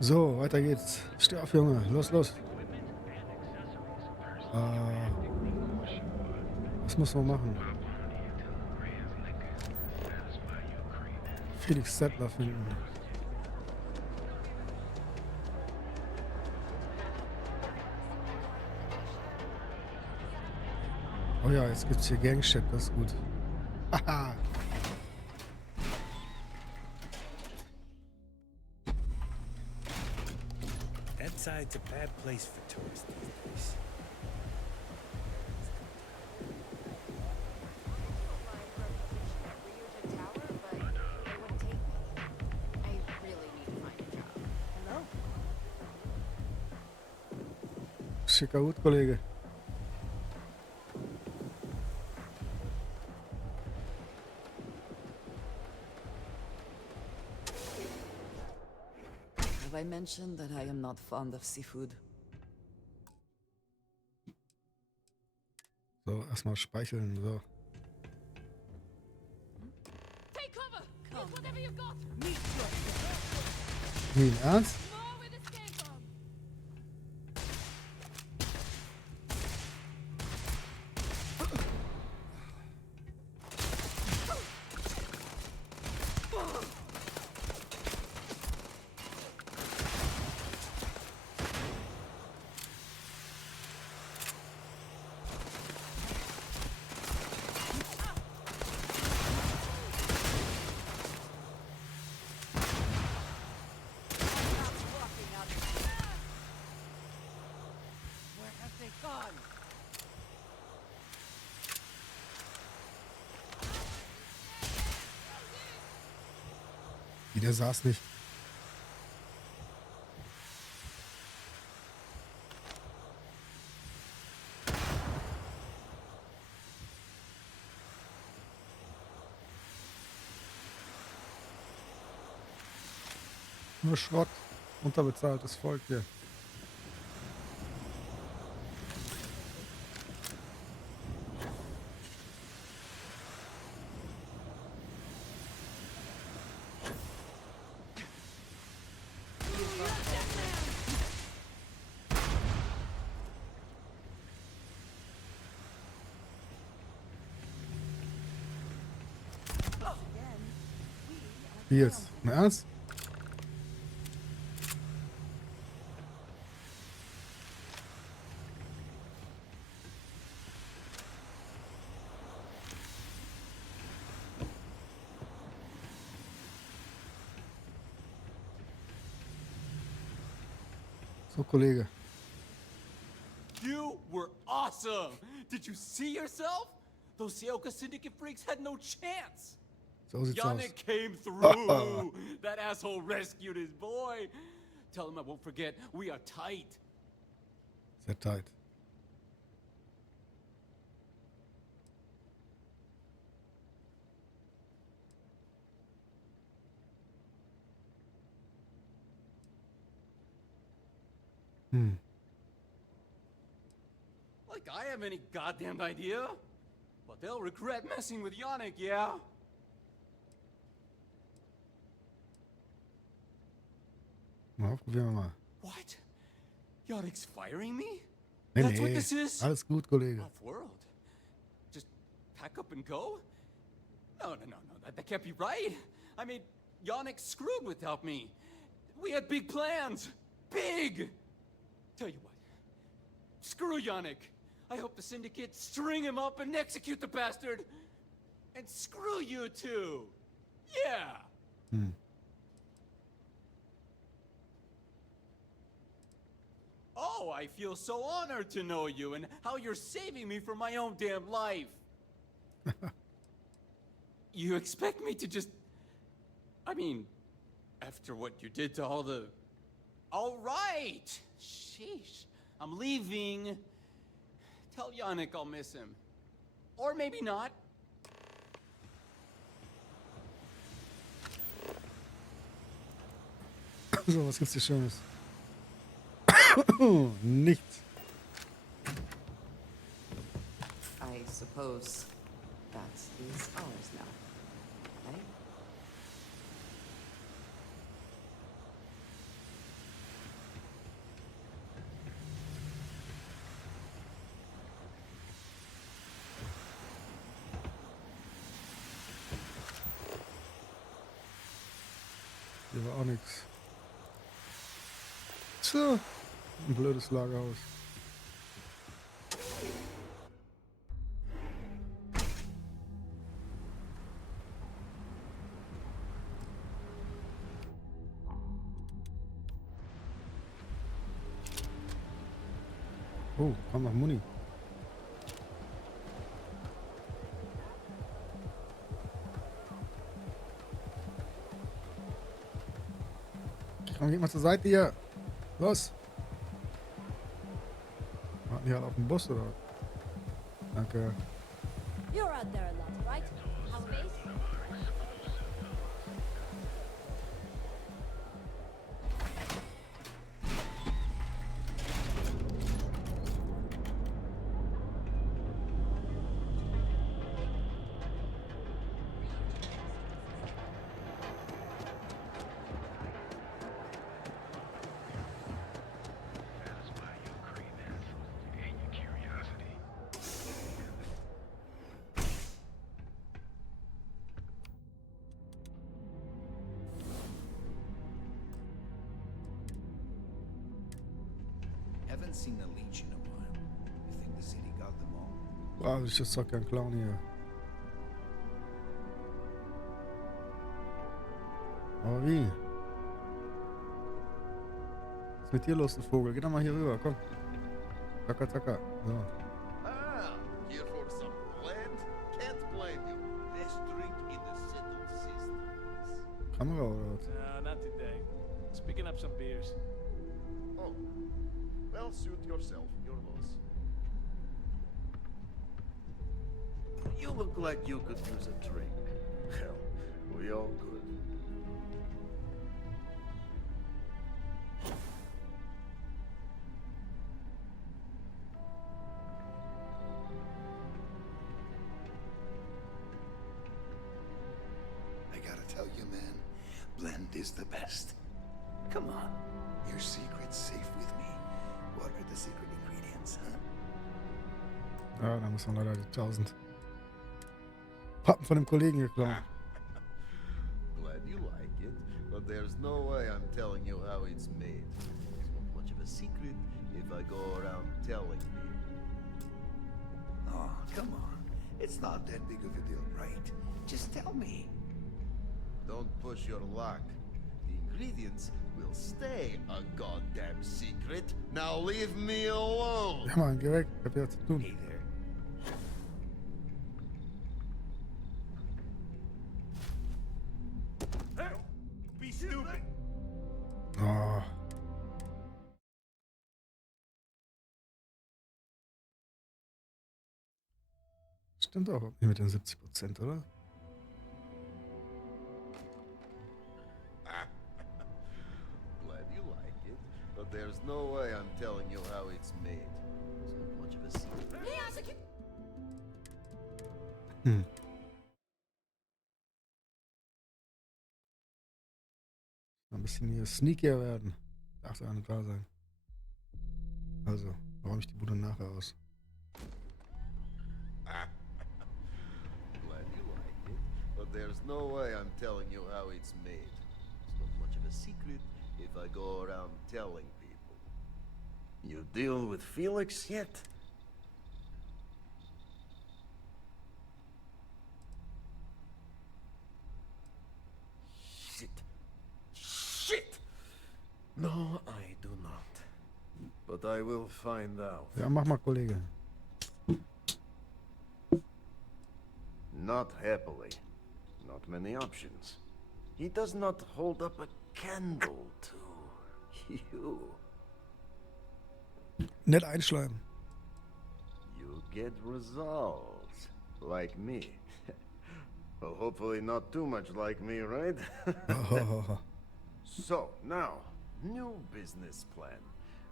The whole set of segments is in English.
So, weiter geht's. Steh auf, Junge. Los, los. Was muss man machen? Felix Zettler finden. Oh ja, jetzt gibt's hier Gangshit, das ist gut. Haha. That side's a bad place for tourists these days. Schicker Hut, Kollege. Have I mentioned that I am not fond of seafood? So, erstmal speicheln. So. Take cover! Use whatever you've got! Wie, im Ernst? More where this came from! Where have they gone? Wie, der saß nicht. Nur Schrott. Unterbezahltes Volk hier. Wie jetzt? Im Ernst? So, Kollege. You were awesome! Did you see yourself? Those Seoka Syndicate freaks had no chance! So sieht's aus. Yannick came through! That asshole rescued his boy! Tell him I won't forget, we are tight. Sehr tight. Like I have any goddamn idea? But they'll regret messing with Yannick, yeah? Na, probieren wir mal. What? Yannick's firing me? Nee, That's what nee. this is? Alles gut, Kollege. Off-world? Just pack up and go? No, that can't be right. I mean, Yannick screwed without me. We had big plans. Big! Tell you what. Screw Yannick. I hope the Syndicate string him up and execute the bastard. And screw you too. Yeah. Oh, I feel so honored to know you and how you're saving me from my own damn life. You expect me to just... I mean, after what you did to all the... All right! Sheesh. I'm leaving. Tell Yannick I'll miss him. Or maybe not. So, was gibt's hier Schönes? Nichts. I suppose that is ours now, right? Hier war auch nichts. Tja, ein blödes Lagerhaus. Oh, kam noch Muni. Komm, geht mal zur Seite hier. Los. Warten die alle auf den Bus oder? Danke. You're out there a lot, right? Have a base? Haven't seen the Leech in a while. You think the city got them all? Wow, ich jetzt doch kein Clown hier. Aber wie? Was ist mit dir los, du Vogel? Geh doch mal hier rüber, komm. Zacker, zacker. So. Ah, here for some blend? Can't blame you. Best drink in the settled systems. Kamera oder was? Not today. Just picking up some beers. Oh, well, suit yourself. Your loss. You look like you could use a drink. Hell, we all could. I gotta tell you, man, blend is the best. Come on, your secret's safe with me. What are the secret ingredients, huh? Ja, da muss man leider die 1000 Pappen von dem Kollegen geklaut. Glad you like it, but there's no way I'm telling you how it's made. It's not much of a secret if I go around telling people. Oh, come on. It's not that big of a deal, right? Just tell me. Don't push your luck. The ingredients will stay a goddamn secret. Now leave me alone. Ja, Mann, geh weg. Ich hab ja zu tun. Hey there. Be stupid. Oh. Stimmt auch nicht mit den 70%, oder? Glad you like it, but there's no way I'm telling you how it's made. It's not much of a secret. Hm. Ein bisschen hier sneakier werden. Darf ja nicht wahr sein. Also, räume ich die Bude nachher aus. Glad you like it, but there's no way I'm telling you how it's made. It's not much of a secret if I go around telling people. You deal with Felix yet? Shit. Shit! No, I do not. But I will find out. Ja, mach mal, Kollege. Not happily. Not many options. He does not hold up a candle to you. Nett einschleimen. You get results. Like me. Well, hopefully not too much like me, right? So, now, new business plan.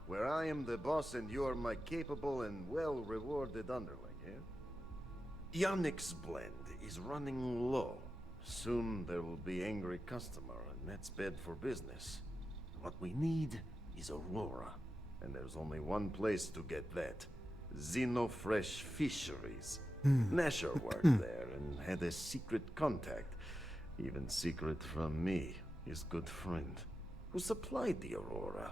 Where I am the boss and you are my capable and well-rewarded underling, yeah? Yannick's blend is running low. Soon there will be angry customer, and that's bad for business. What we need is Aurora. And there's only one place to get that. Xenofresh Fisheries. Nasher worked there and had a secret contact. Even secret from me. his good friend, who supplied the Aurora.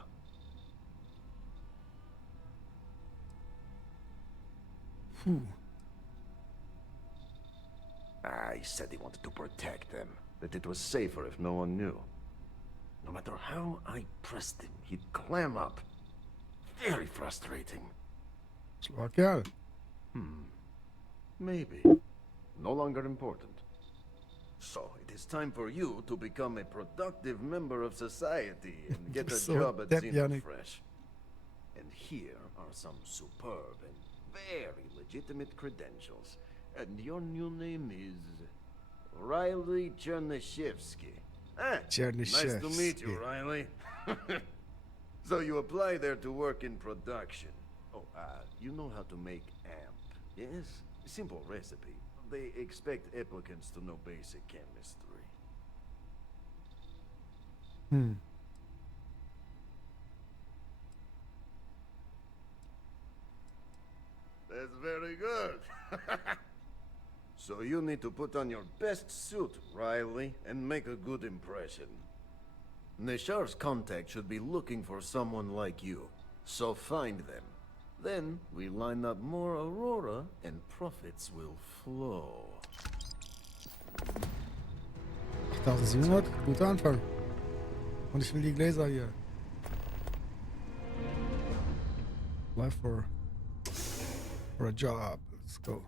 He said he wanted to protect them, that it was safer if no one knew. No matter how I pressed him, he'd clam up. Very frustrating. Schlauer Kerl. Maybe. No longer important. So, it is time for you to become a productive member of society and get a So job at dead, Yannick. Fresh. And here are some superb and very legitimate credentials. And your new name is Riley Chernyshevsky. Nice to meet you, Riley. So you apply there to work in production. Oh, you know how to make amp, yes? Simple recipe. They expect applicants to know basic chemistry. That's very good. So you need to put on your best suit, Riley, and make a good impression. Nishar's contact should be looking for someone like you. So find them. Then we line up more Aurora and profits will flow. 8700, guter Anfang. Und ich will die Gläser hier. Apply for a job. Let's go.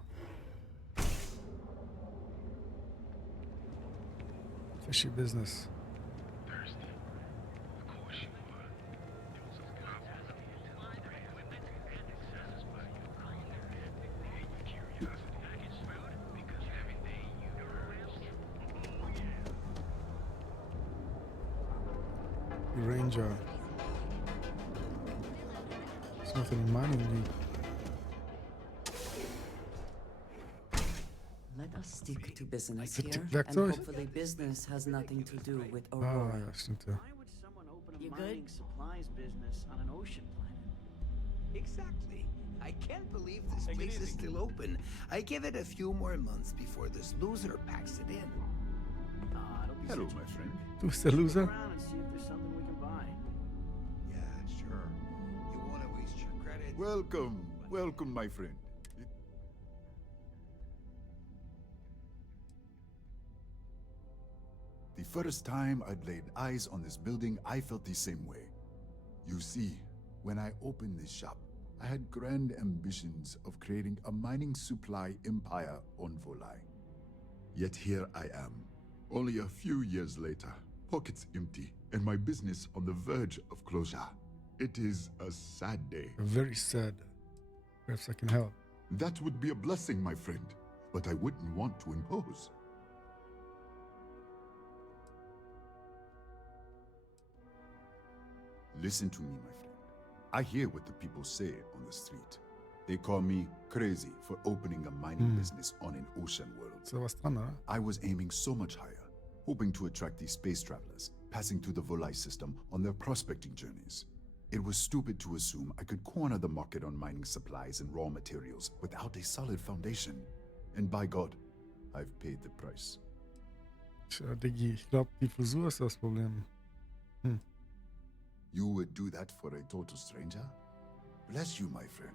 Fishy business. Ranger. There's nothing in mining league. Let us stick to business Tick, here, tick, and Werkzeug? hopefully business has nothing to do with Ah, Aurora. ja, stimmt ja. Why would someone open a mining supplies business on an ocean planet? Exactly. I can't believe this Take it place is easy. still open. I give it a few more months before this loser packs it in. Don't be Hello, such a my friend. Du bist der Look Loser? around and see if there's something we can buy. Yeah, sure. You want to waste your credit? Welcome, welcome, my friend. The first time I'd laid eyes on this building, I felt the same way. You see, when I opened this shop, I had grand ambitions of creating a mining supply empire on Volai. Yet here I am, only a few years later, pockets empty, and my business on the verge of closure. It is a sad day. Very sad. Perhaps I can help. That would be a blessing, my friend, but I wouldn't want to impose. Listen to me, my friend. I hear what the people say on the street. They call me crazy for opening a mining business on an ocean world. Ist da was dran, oder? I was aiming so much higher, hoping to attract these space travelers, passing through the Volai system on their prospecting journeys. It was stupid to assume I could corner the market on mining supplies and raw materials without a solid foundation. And by God, I've paid the price. Tja, Diggi, ich glaube, die Frisur ist das Problem. You would do that for a total stranger? Bless you, my friend.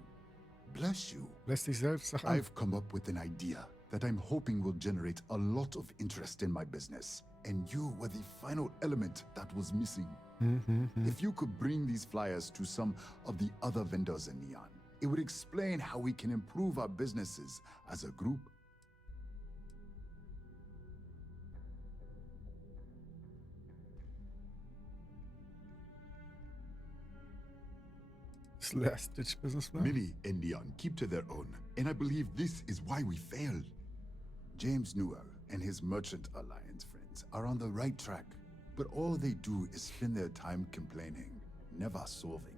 Bless you. Lässt sich selbst Sachen. I've come up with an idea that I'm hoping will generate a lot of interest in my business. And you were the final element that was missing. If you could bring these flyers to some of the other vendors in Neon, it would explain how we can improve our businesses as a group. Das Last-Ditch Business Plan. Many in Neon keep to their own, and I believe this is why we failed. James Newell and his Merchant Alliance friends are on the right track, but all they do is spend their time complaining, never solving.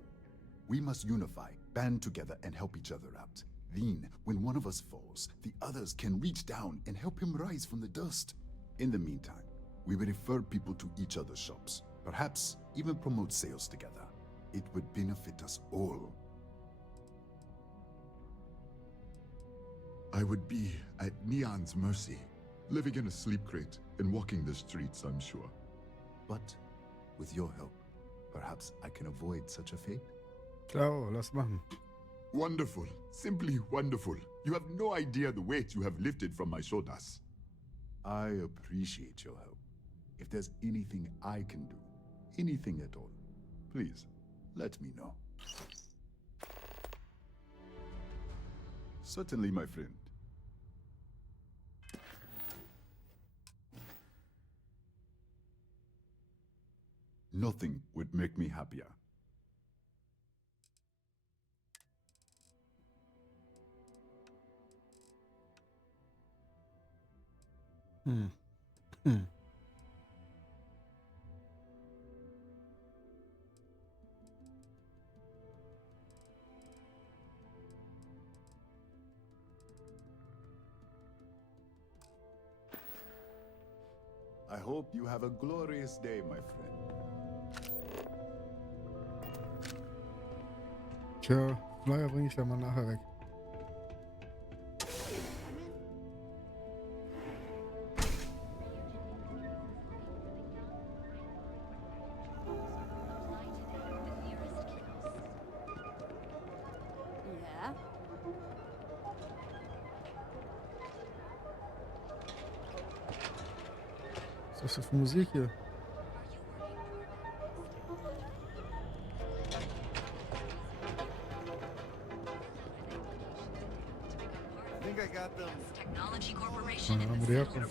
We must unify, band together, and help each other out. Then, when one of us falls, the others can reach down and help him rise from the dust. In the meantime, we will refer people to each other's shops, perhaps even promote sales together. It would benefit us all. I would be at Neon's mercy, living in a sleep crate and walking the streets, I'm sure. But with your help, perhaps I can avoid such a fate. Klaro, lass machen. Wonderful. Simply wonderful. You have no idea the weight you have lifted from my shoulders. I appreciate your help. If there's anything I can do, anything at all, please let me know. Certainly, my friend. Nothing would make me happier. I hope you have a glorious day, my friend. Tja, Flyer bringe ich ja mal nachher weg. Yeah? Was ist das für Musik hier? I think I got them. Technology Corporation Ah, wo die herkommt.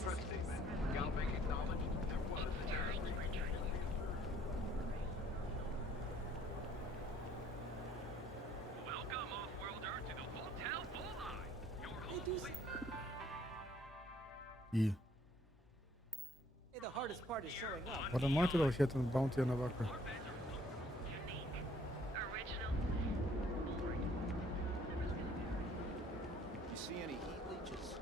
Welcome, Off-Worlder, to the Hotel Bullseye. Your home away. Wie? The hardest part is showing up. Aber der meinte doch, ich hätte einen Bounty an der Backe. original. You see any heat leeches?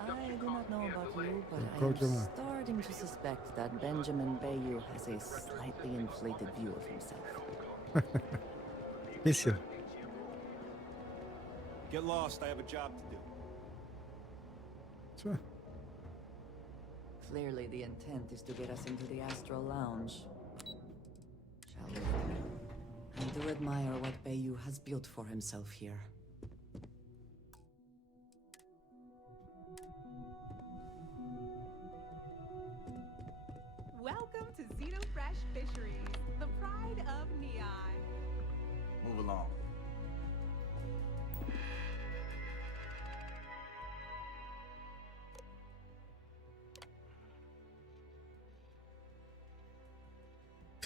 I do not know about you, but I Go, am Gemma. starting to suspect that Benjamin Bayou has a slightly inflated view of himself. Bisschen. Get lost, I have a job to do. Tja. Clearly the intent is to get us into the Astral Lounge. Shall we? I do admire what Bayou has built for himself here. Welcome to Zito Fresh Fisheries, the pride of Neon. Move along.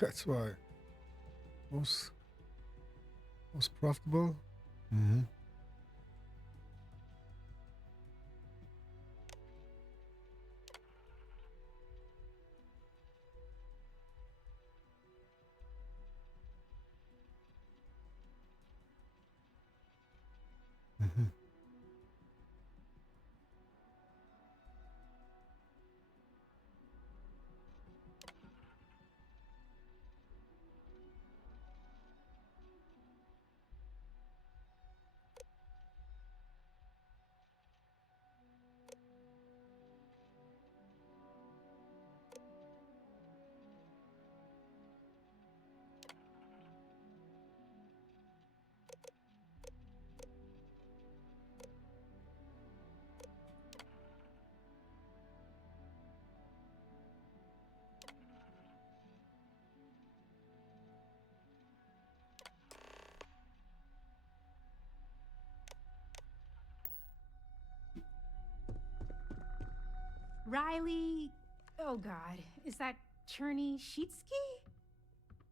That's why. Most profitable. Mm-hmm. Mm-hmm. Riley, oh God, is that Cherny Sheetsky?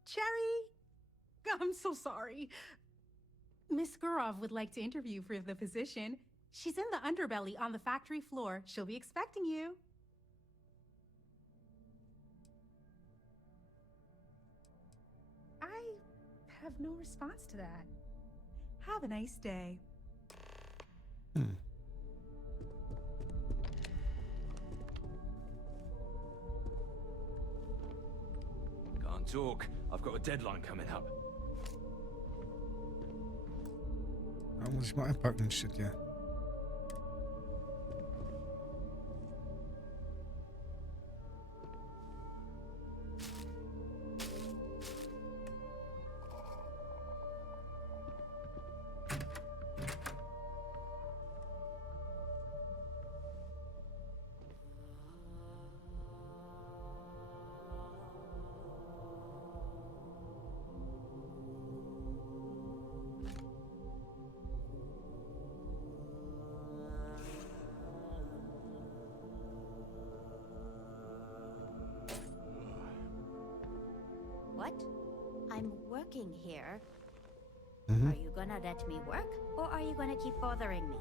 Cherry? I'm so sorry. Miss Gurov would like to interview for the position. She's in the underbelly on the factory floor. She'll be expecting you. I have no response to that. Have a nice day. Can't talk. I've got a deadline coming up. Da muss ich mal einpacken, den Shit hier. What? I'm working here. Mhm. Are you gonna let me work, or are you gonna keep bothering me?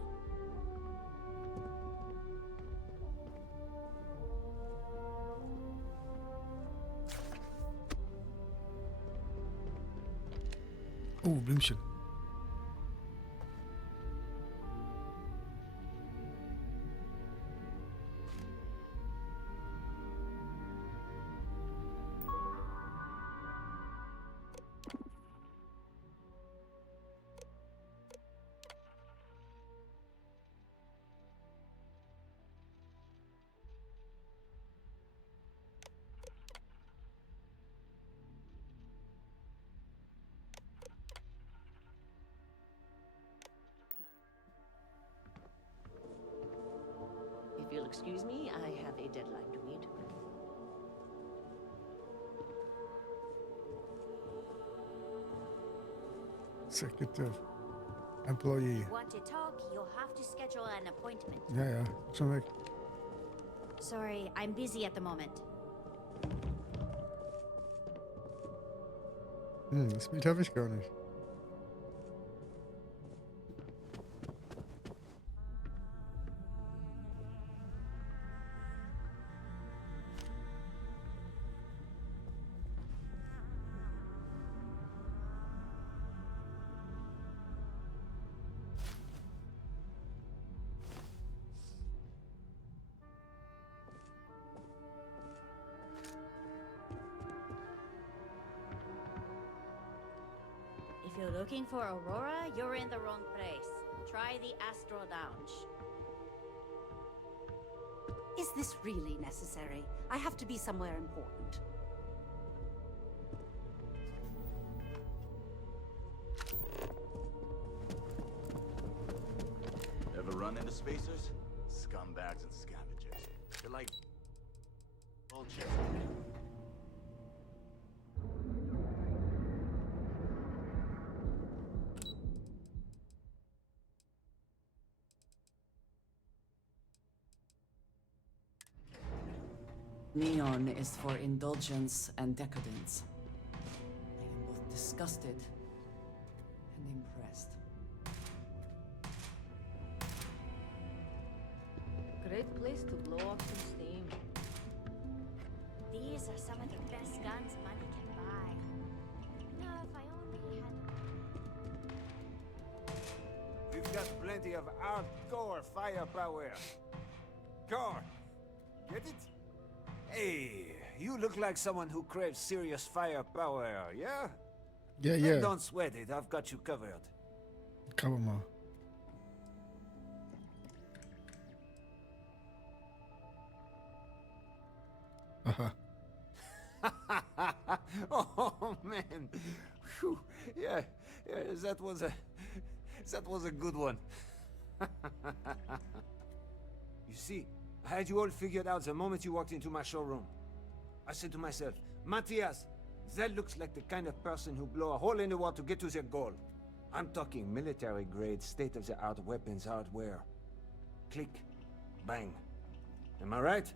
Oh, Blümchen. If you'll excuse me, I have a deadline to meet. Executive Employee. Want to talk? You'll have to schedule an appointment. Ja, ja, schon weg. Sorry, I'm busy at the moment. Das Bild habe ich gar nicht. If you're looking for Aurora, you're in the wrong place. Try the Astro Lounge. Is this really necessary? I have to be somewhere important. Ever run into spacers? Scumbags and scavengers. They're like bullshit. Neon is for indulgence and decadence. I am both disgusted and impressed. Great place to blow off some steam. These are some of the best guns money can buy. No, if I only had... We've got plenty of hardcore firepower. Core, get it? Hey, you look like someone who craves serious firepower, yeah? Yeah, Then yeah. don't sweat it, I've got you covered. Kann man mal. Aha. Oh man, Phew. Yeah, that was a good one. You see, I had you all figured out the moment you walked into my showroom. I said to myself, Matthias, that looks like the kind of person who blow a hole in the wall to get to their goal. I'm talking military-grade, state-of-the-art weapons hardware. Click, bang. Am I right?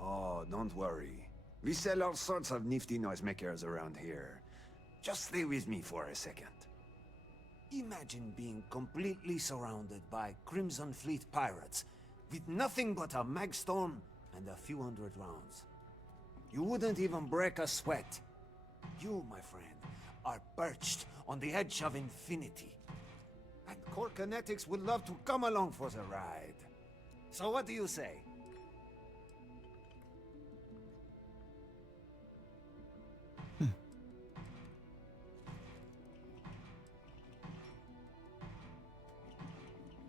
Oh, don't worry. We sell all sorts of nifty noisemakers around here. Just stay with me for a second. Imagine being completely surrounded by Crimson Fleet pirates, with nothing but a magstorm and a few hundred rounds. You wouldn't even break a sweat. You, my friend, are perched on the edge of infinity. And Core Kinetics would love to come along for the ride. So what do you say?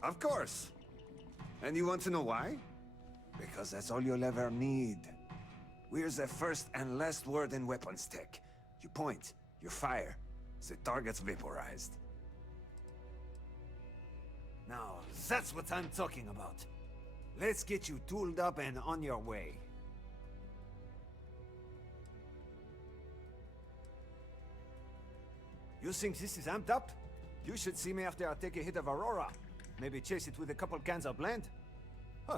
Of course. And you want to know why? Because that's all you'll ever need. We're the first and last word in weapons tech. You point, you fire, the target's vaporized. Now, that's what I'm talking about. Let's get you tooled up and on your way. You think this is amped up? You should see me after I take a hit of Aurora. Maybe chase it with a couple cans of blend. Huh.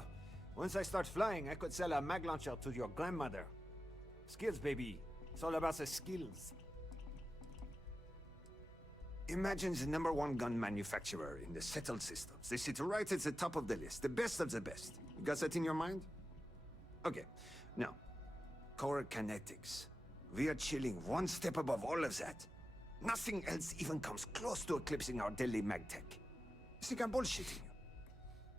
Once I start flying, I could sell a mag launcher to your grandmother. Skills, baby. It's all about the skills. Imagine the #1 gun manufacturer in the settled systems. They sit right at the top of the list, the best of the best. You got that in your mind? Okay, now, core kinetics. We are chilling one step above all of that. Nothing else even comes close to eclipsing our deadly mag tech. You think I'm bullshitting you?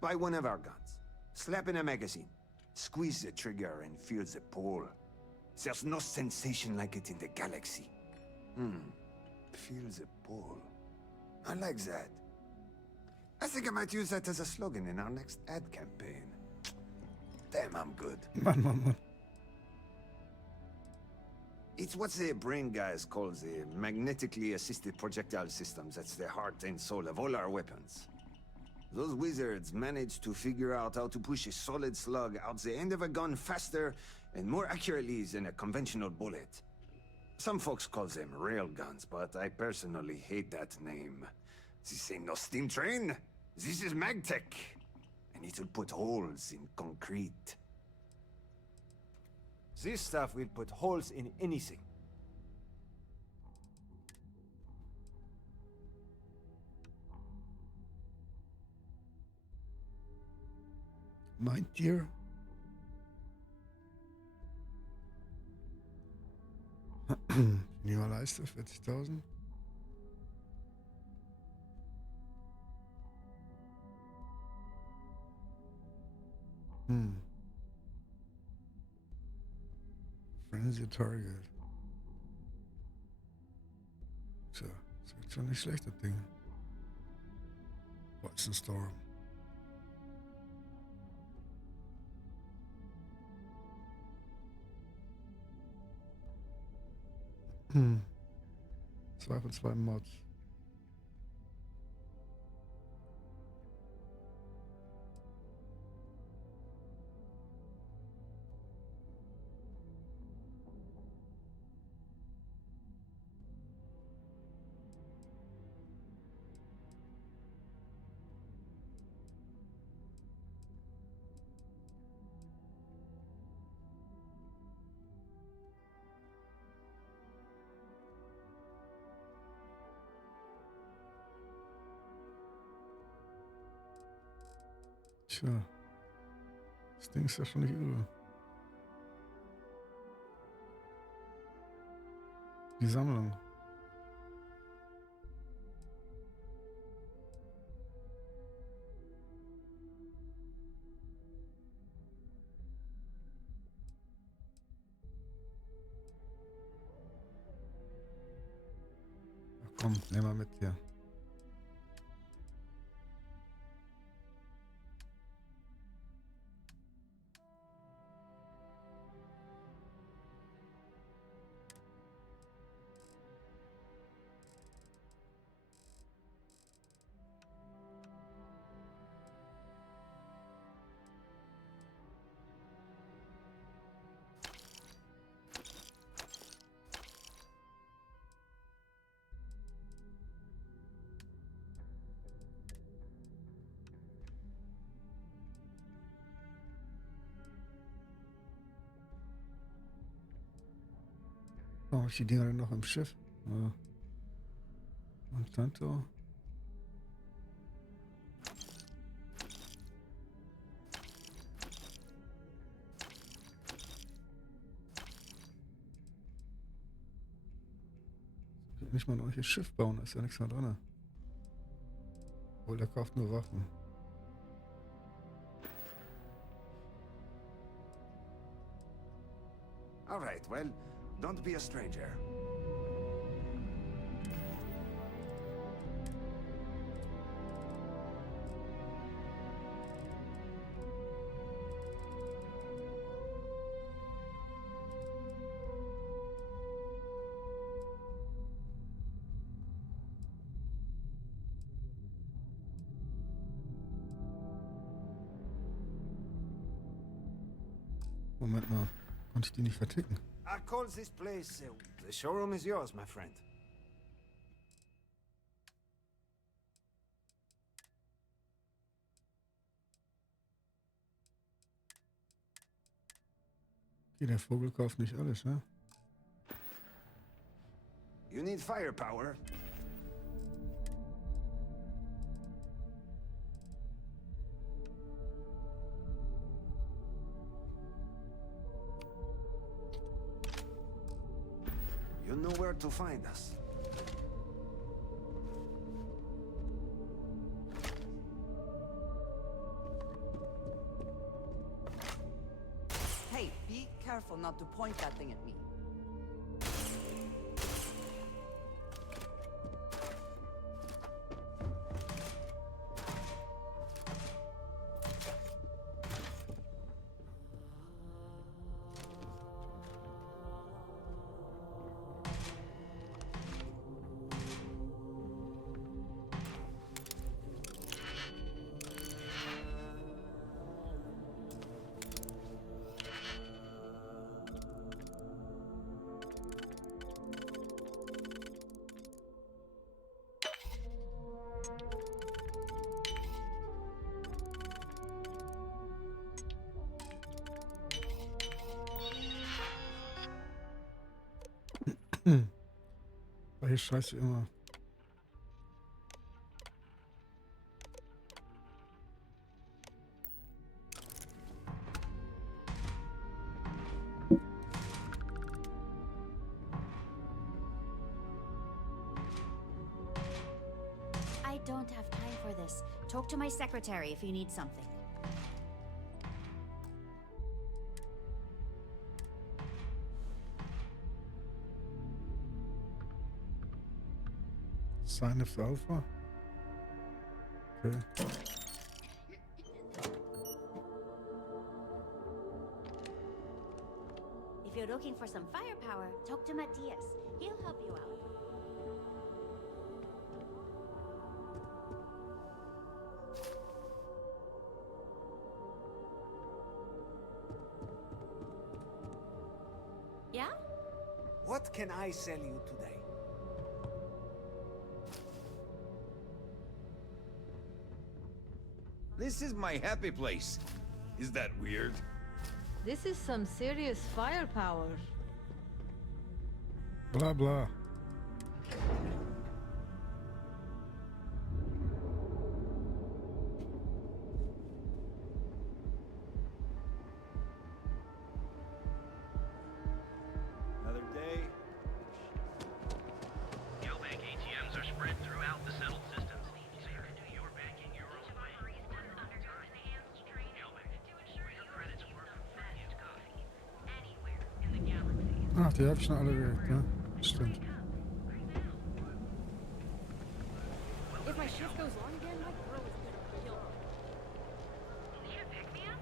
Buy one of our guns, slap in a magazine, squeeze the trigger and feel the pull. There's no sensation like it in the galaxy. Feel the pull. I like that. I think I might use that as a slogan in our next ad campaign. Damn, I'm good. Mann. It's what the brain guys call the magnetically assisted projectile systems. That's the heart and soul of all our weapons. Those wizards managed to figure out how to push a solid slug out the end of a gun faster and more accurately than a conventional bullet. Some folks call them rail guns, but I personally hate that name. This ain't no steam train. This is magtech. And it'll put holes in concrete. This stuff will put holes in anything. Meint ihr? Leiste 40.000. Frenzy Target. Tja, das wird schon nicht schlecht, das Ding. What's in Storm? Zwei von zwei Mods. Tja, das Ding ist ja schon nicht übel. Die Sammlung. Ach komm, nehmen wir mit hier. Oh, habe ich die Dinger denn noch im Schiff? Ja. Und Tanto. Nicht mal ein neues Schiff bauen, da ist ja nichts mehr drin. Obwohl, der kauft nur Waffen. All right, well, don't be a stranger. Moment mal, konnte ich die nicht verticken? I call this place, the showroom is yours, my friend. Der Vogel kauft nicht alles, ne? You need firepower. You know where to find us. Hey, be careful not to point that thing at me. Weil hier scheiße immer. I don't have time for this. Talk to my secretary if you need something. Sign of Alpha. Okay. If you're looking for some firepower, talk to Matthias. He'll help you out. Yeah? What can I sell you today? This is my happy place. Is that weird? This is some serious firepower. Blah blah. Another day. Neobank ATMs are spread throughout the settled systems, so you can do your banking your own way. Your credits work fast coffee anywhere in the galaxy. Ach, die habe ich schon alle gehört, ne? Stimmt. If my shift goes long again, my girl is gonna kill me. Need a pick-me-up?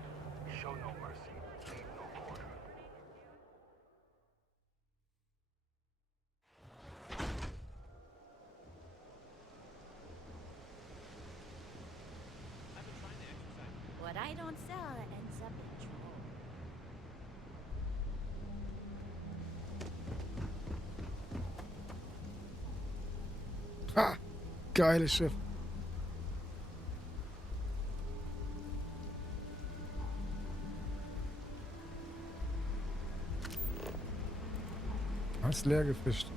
Show no mercy, leave no quarter. What I don't sell ends up in trouble. Ha! Geiles Schiff. Hast leer gefischt.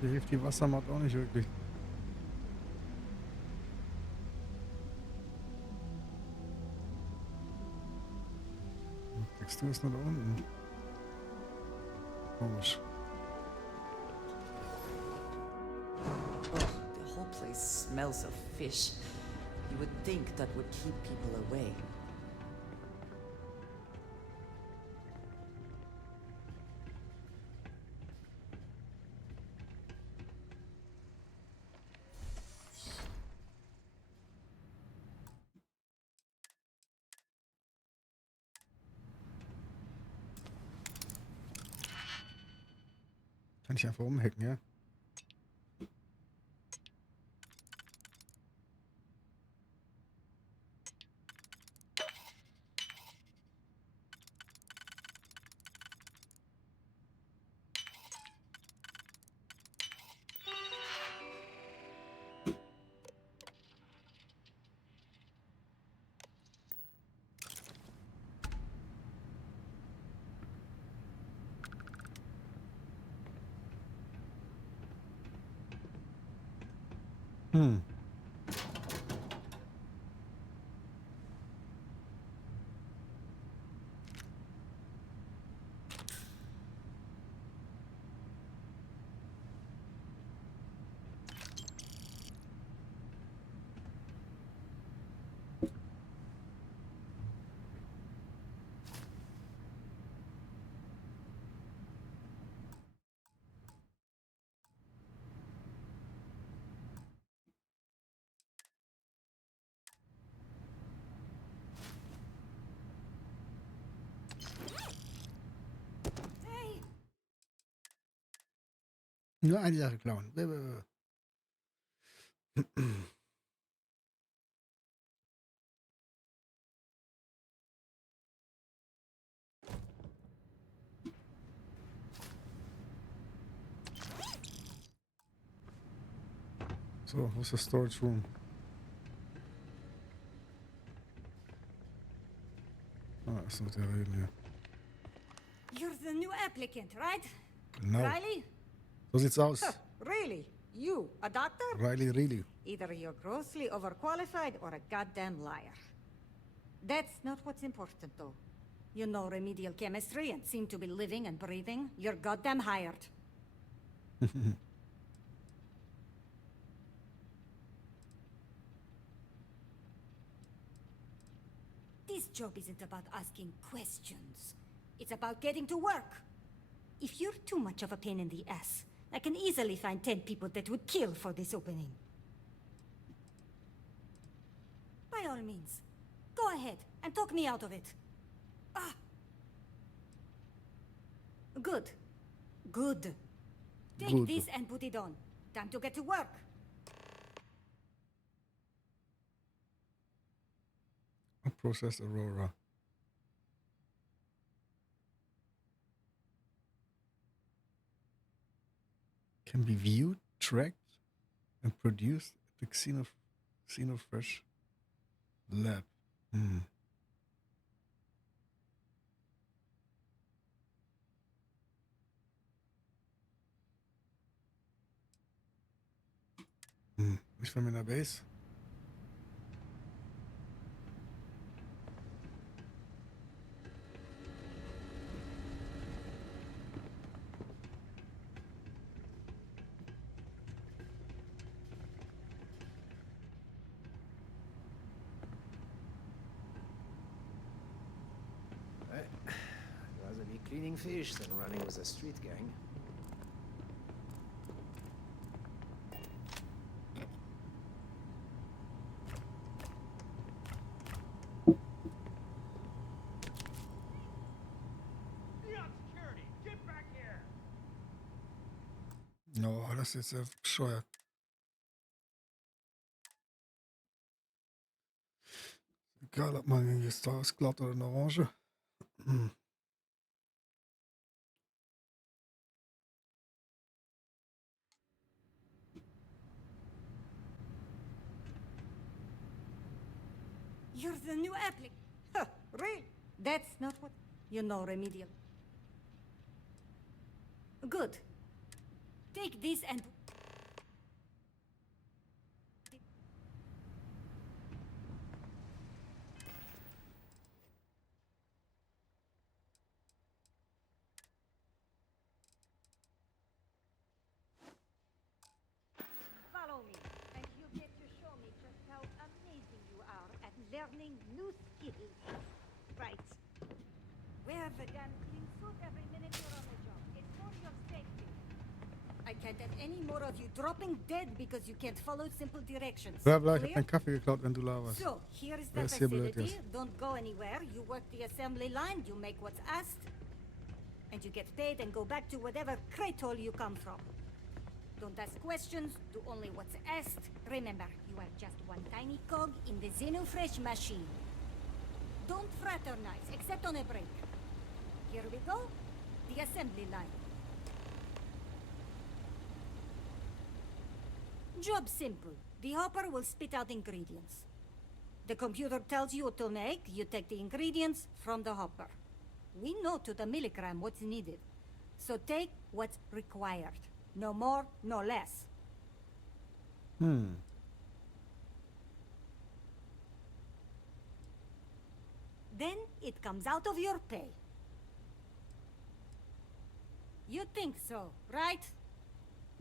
Hier hilft die Wassermatt auch nicht wirklich. Die Textur ist nur da unten. Komisch. Ugh, the whole place smells of fish. You would think that would keep people away. Kann ich einfach umhacken, ja? Nur eine Sache klauen. So, wo ist das Storage Room? Ah, ist noch der Reden hier. You're the new applicant, right? Genau. Riley? So sieht's aus. Huh, really? You, a doctor? Riley, really. Either you're grossly overqualified or a goddamn liar. That's not what's important, though. You know remedial chemistry and seem to be living and breathing. You're goddamn hired. This job isn't about asking questions. It's about getting to work. If you're too much of a pain in the ass, I can easily find 10 people that would kill for this opening. By all means, go ahead and talk me out of it. Ah. Good. Good. Take this and put it on. Time to get to work. Process Aurora. Can be viewed, tracked, and produced at the Xenofresh lab. Ich war in der Base. Rather be cleaning fish than running with a street gang. No, das ist ja bescheuert. Egal, ob man jetzt da ist, glatt oder eine Orange. You're the new applicant. Huh, really? That's not what... You know remedial. Good. Take this and... Follow me, and you get to show me just how amazing you are at learning new skills. Right. Wear the damn clean suit every minute you're on the job. It's for your safety. I can't have any more of you dropping dead because you can't follow simple directions. Bla bla, ich hab meinen Kaffee geklaut, wenn du laberst. So, here is the Wer ist hier blöd facility. jetzt? Don't go anywhere. You work the assembly line, you make what's asked. and you get paid and go back to whatever crate hole you come from. Don't ask questions, do only what's asked. Remember, you are just one tiny cog in the Xenofresh machine. Don't fraternize, except on a break. Here we go, the assembly line. Job simple. The hopper will spit out ingredients. The computer tells you what to make, you take the ingredients from the hopper. We know to the milligram what's needed. So take what's required. No more, no less. Then it comes out of your pay. You think so, right?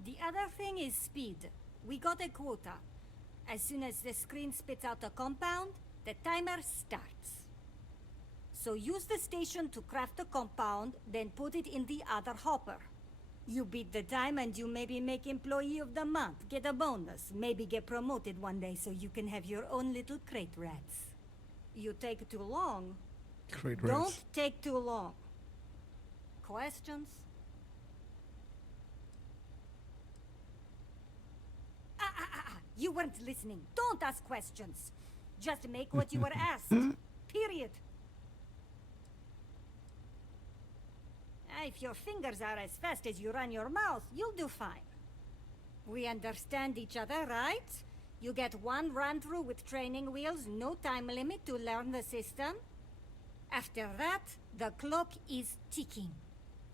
The other thing is speed. We got a quota. As soon as the screen spits out a compound, the timer starts. So use the station to craft the compound, then put it in the other hopper. You beat the time and you maybe make Employee of the Month, get a bonus, maybe get promoted one day so you can have your own little crate rats. You take too long. Crate Don't rats. take too long. Questions? You weren't listening. Don't ask questions. Just make what you were asked. Period. If your fingers are as fast as you run your mouth, you'll do fine. We understand each other, right? You get one run-through with training wheels, no time limit to learn the system. After that, the clock is ticking.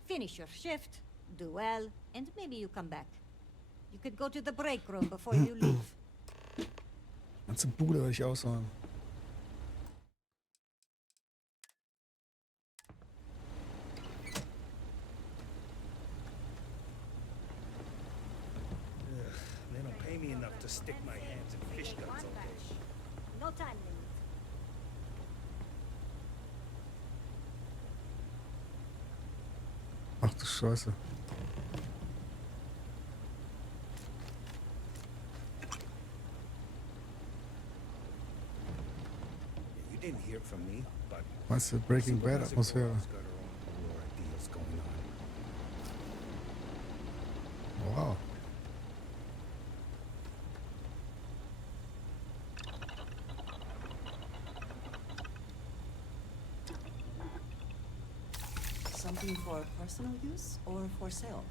Finish your shift, do well, and maybe you come back. You could go to the break room before you leave. Ganze Bude werde ich aushauen. They don't pay me enough to stick my hands in fish guts all day. No time limit. Ach du Scheiße. You didn't hear from me, but Meinst du Breaking Bad Atmosphäre? deals going on. Wow. Something for personal use or for sale?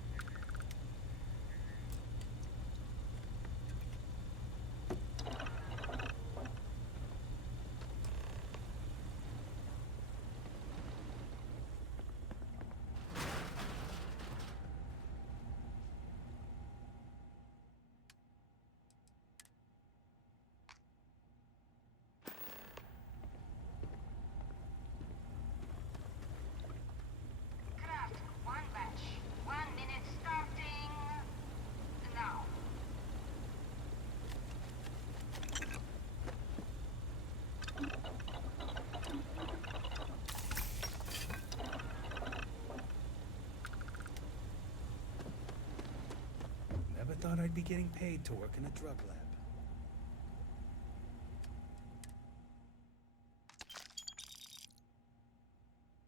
Never thought I'd be getting paid to work in a drug lab.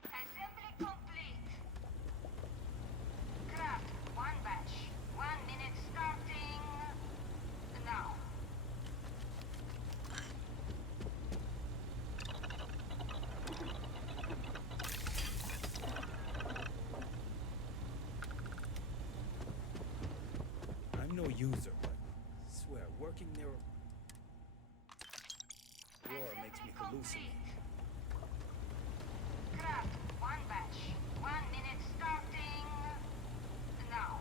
Assembly complete. Craft one batch. 1 minute starting now. I'm no user, but I swear, working there... War makes me hallucinate. Craft one batch. 1 minute starting now.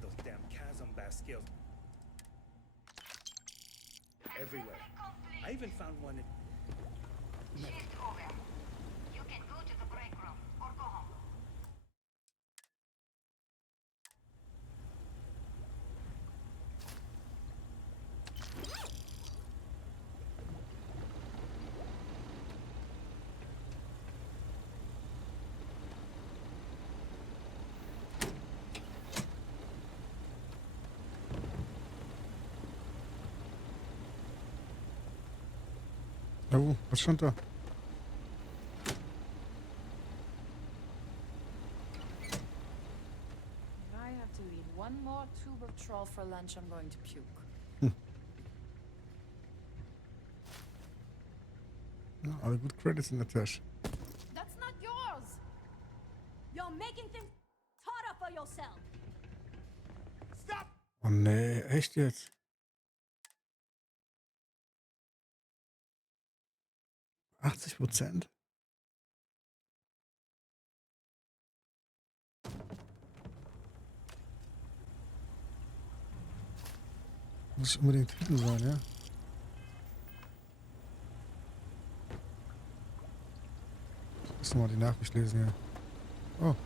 Those damn chasm bascales. Everywhere. I even found one in... Shift over. You can go to the break room or go home. Oh, was stand da? If I have to eat one more tube of troll for lunch, I'm going to puke. Ja, alle gut Credits in der Tasche. That's not yours! You're making things harder for yourself! Stop! Oh nee, echt jetzt? %? Muss unbedingt Titel sein, ja? Ich muss nochmal die Nachricht lesen hier. Oh.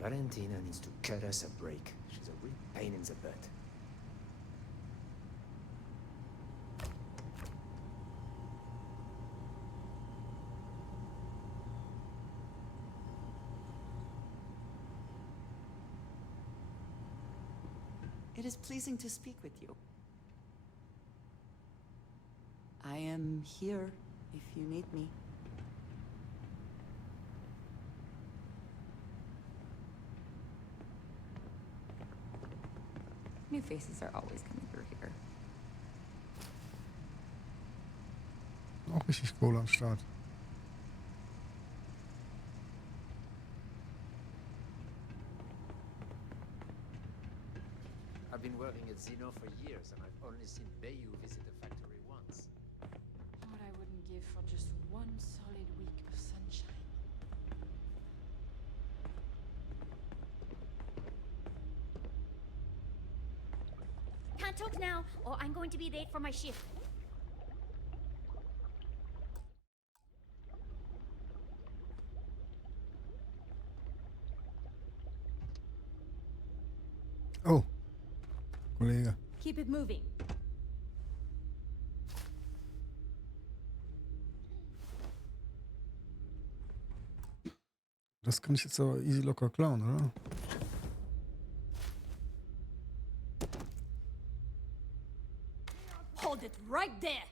Valentina needs to cut us a break. She's a real pain in the butt. It is pleasing to speak with you. I am here if you need me. New faces are always coming through here. Auch richtig Kohle am Start. I've been working at Xeno for years, and I've only seen Bayou visit the factory once. What I wouldn't give for just one solid week of sunshine. Can't talk now, or I'm going to be late for my shift. Oh, Kollege. Keep it moving. Das kann ich jetzt aber easy locker klauen, oder? Hold it right there!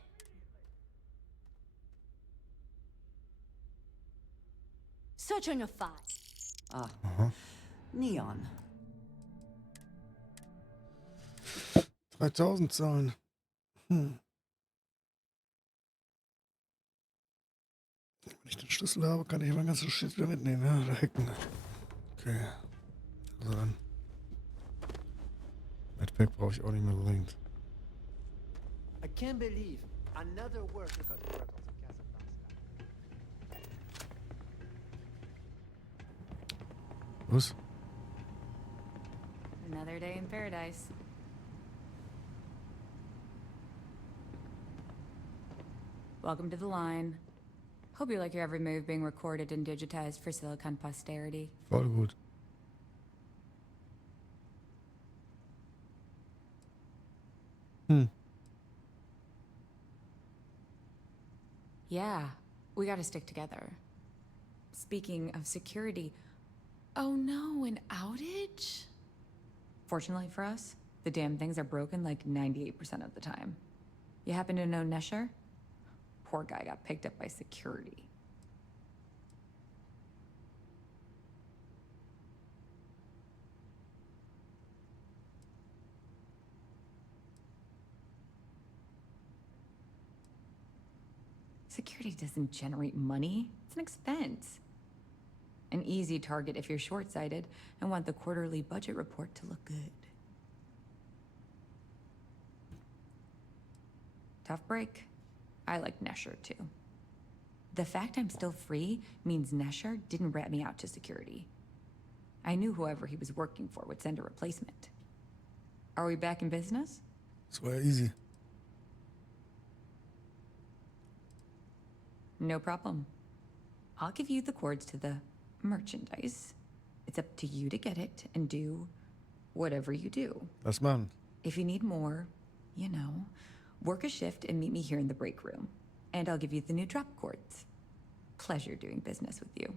Search on your file. Ah, Aha. Neon. 3000 zahlen. Wenn ich den Schlüssel habe, kann ich mein ganzes Shit wieder mitnehmen, ja? Da hacken. Okay. Also dann. Medpack brauche ich auch nicht mehr dringend. I can't believe another worker got hurt on the Casablanca. Was? Another day in paradise. Welcome to the line. Hope you like your every move being recorded and digitized for Silicon posterity. Voll gut. Yeah, we gotta stick together. Speaking of security, oh no, an outage? Fortunately for us, the damn things are broken like 98% of the time. You happen to know Nesher? Poor guy got picked up by security. Security doesn't generate money. It's an expense. An easy target if you're short-sighted and want the quarterly budget report to look good. Tough break. I like Nesher too. The fact I'm still free means Nesher didn't rat me out to security. I knew whoever he was working for would send a replacement. Are we back in business? Das war ja easy. No problem. I'll give you the codes to the merchandise. It's up to you to get it and do whatever you do. Lass machen. If you need more, You know, work a shift and meet me here in the break room. And I'll give you the new drop cords. Pleasure doing business with you.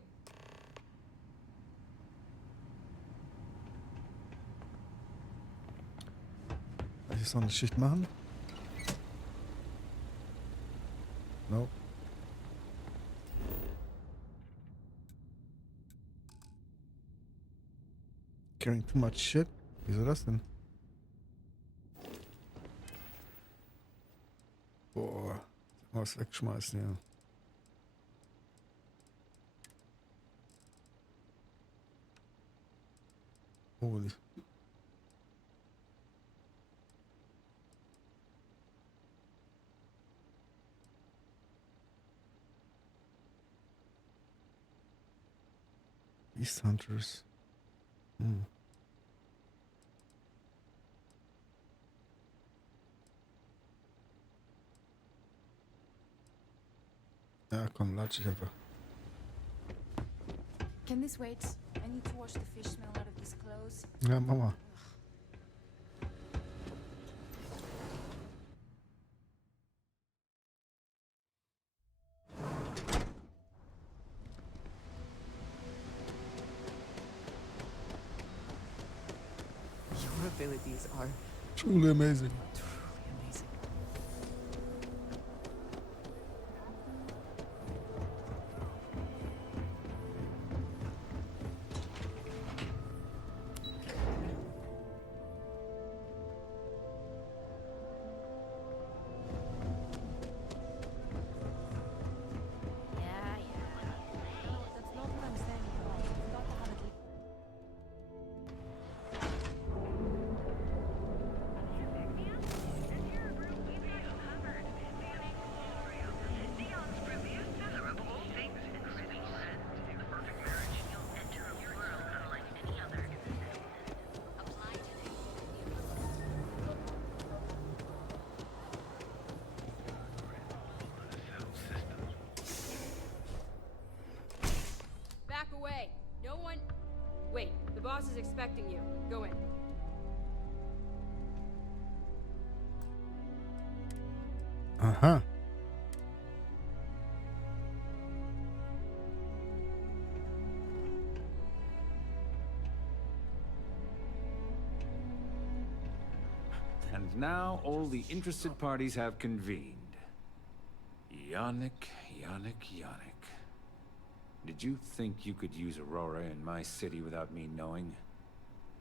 Soll ich jetzt noch eine Schicht machen? No. Carrying too much shit? Wieso das denn? Boah, was wegschmeißen, ja. Holy. Beast Hunters. Ja, komm, latsch ich einfach. Can this wait? I need to wash the fish smell out of these clothes. Ja, mach mal. Your abilities are Truly amazing. truly amazing. Yeah, yeah. No, that's not what I'm saying. Come on, you've got to have at least. Back away. No one... Wait, the boss is expecting you. Go in. Aha. And now all the interested parties have convened. Yannick. Did you think you could use Aurora in my city without me knowing?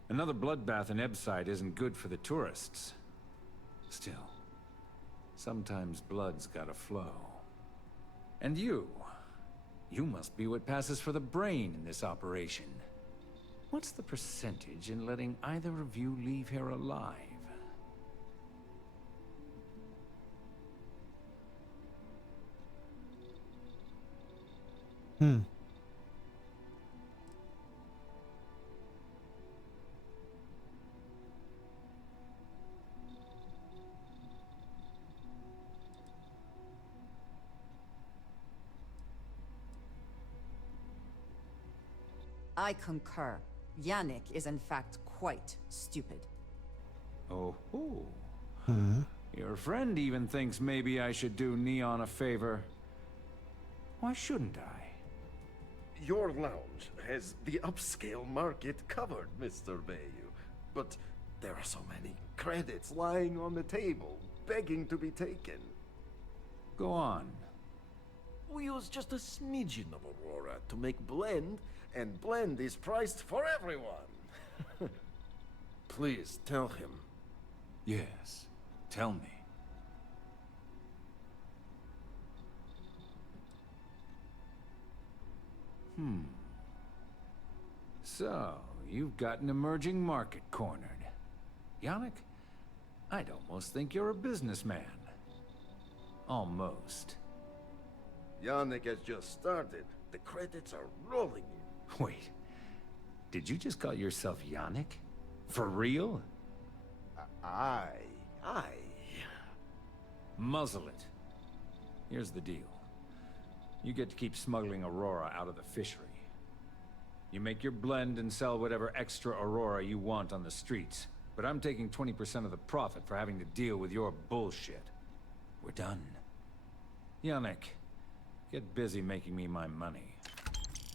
Another bloodbath in Ebside isn't good for the tourists. Still, sometimes blood's gotta flow. And you must be what passes for the brain in this operation. What's the percentage in letting either of you leave here alive? I concur. Yannick is in fact quite stupid. Oh. Your friend even thinks maybe I should do Neon a favor. Why shouldn't I? Your lounge has the upscale market covered, Mr. Bayou. But there are so many credits lying on the table, begging to be taken. Go on. We use just a smidgen of Aurora to make blend, and blend is priced for everyone. Please tell him. Yes, tell me. So, you've got an emerging market cornered. Yannick, I'd almost think you're a businessman. Almost. Yannick has just started. The credits are rolling in. Wait, did you just call yourself Yannick? For real? Aye. Muzzle it. Here's the deal. You get to keep smuggling Aurora out of the fishery. You make your blend and sell whatever extra Aurora you want on the streets. but I'm taking 20% of the profit for having to deal with your bullshit. We're done. Yannick, get busy making me my money.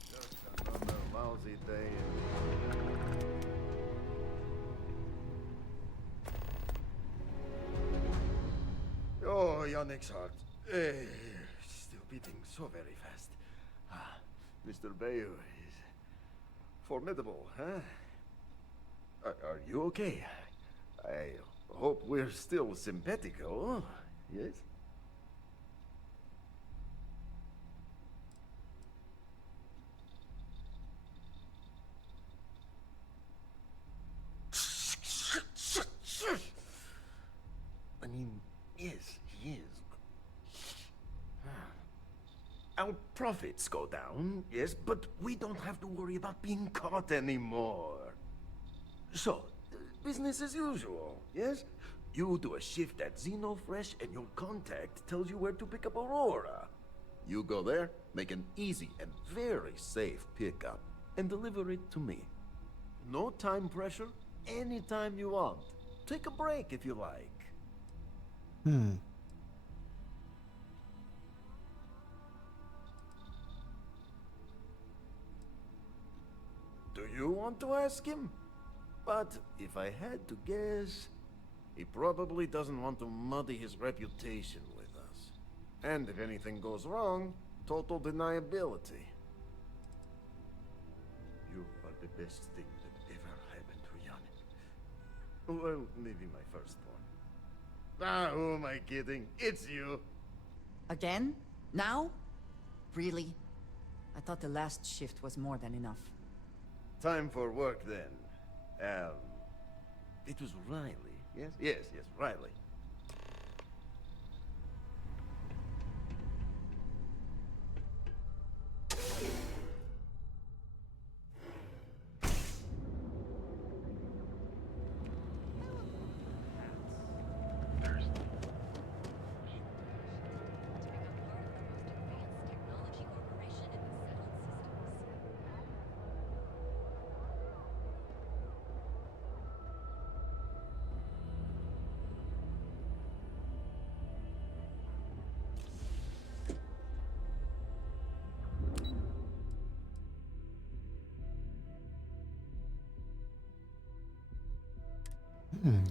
Just another lousy day. Oh, Yannick's heart. Still beating so very fast. Mr. Bayou is formidable, huh? Are you okay? I hope we're still simpatico, yes? I mean, yes, he is. Our profits go down, yes, but we don't have to worry about being caught anymore. So, business as usual, yes? You do a shift at Xenofresh and your contact tells you where to pick up Aurora. You go there, make an easy and very safe pickup, and deliver it to me. No time pressure, anytime you want. Take a break if you like. Do you want to ask him? But if I had to guess, he probably doesn't want to muddy his reputation with us. And if anything goes wrong, total deniability. You are the best thing that ever happened to Yannick. Well, maybe my firstborn. Who am I kidding? It's you. Again? Now? Really? I thought the last shift was more than enough. Time for work then. It was Riley, yes? Yes, Riley.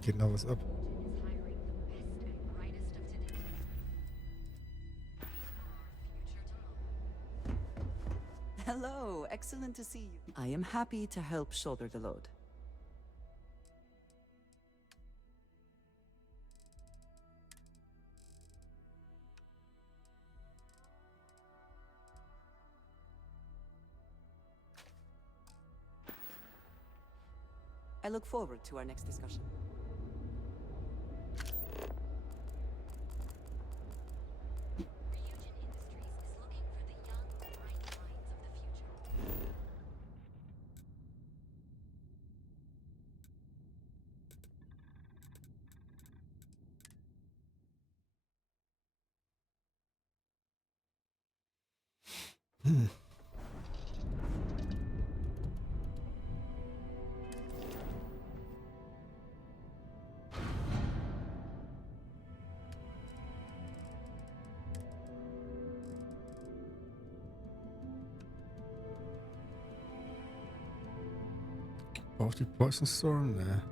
Geht noch was ab. Hello, excellent to see you. I am happy to help shoulder the load. I look forward to our next discussion. Braucht die Poison Storm? Ne.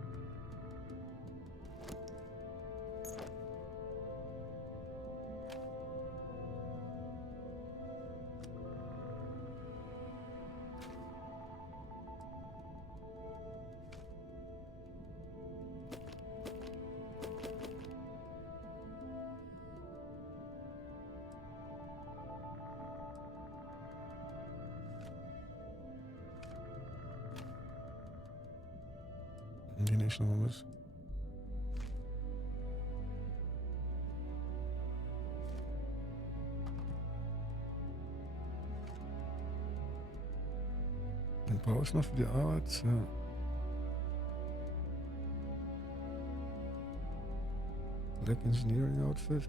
Die nehme ich nochmal mit. Den brauche ich noch für die Arbeit. Ja. Black Engineering Outfit.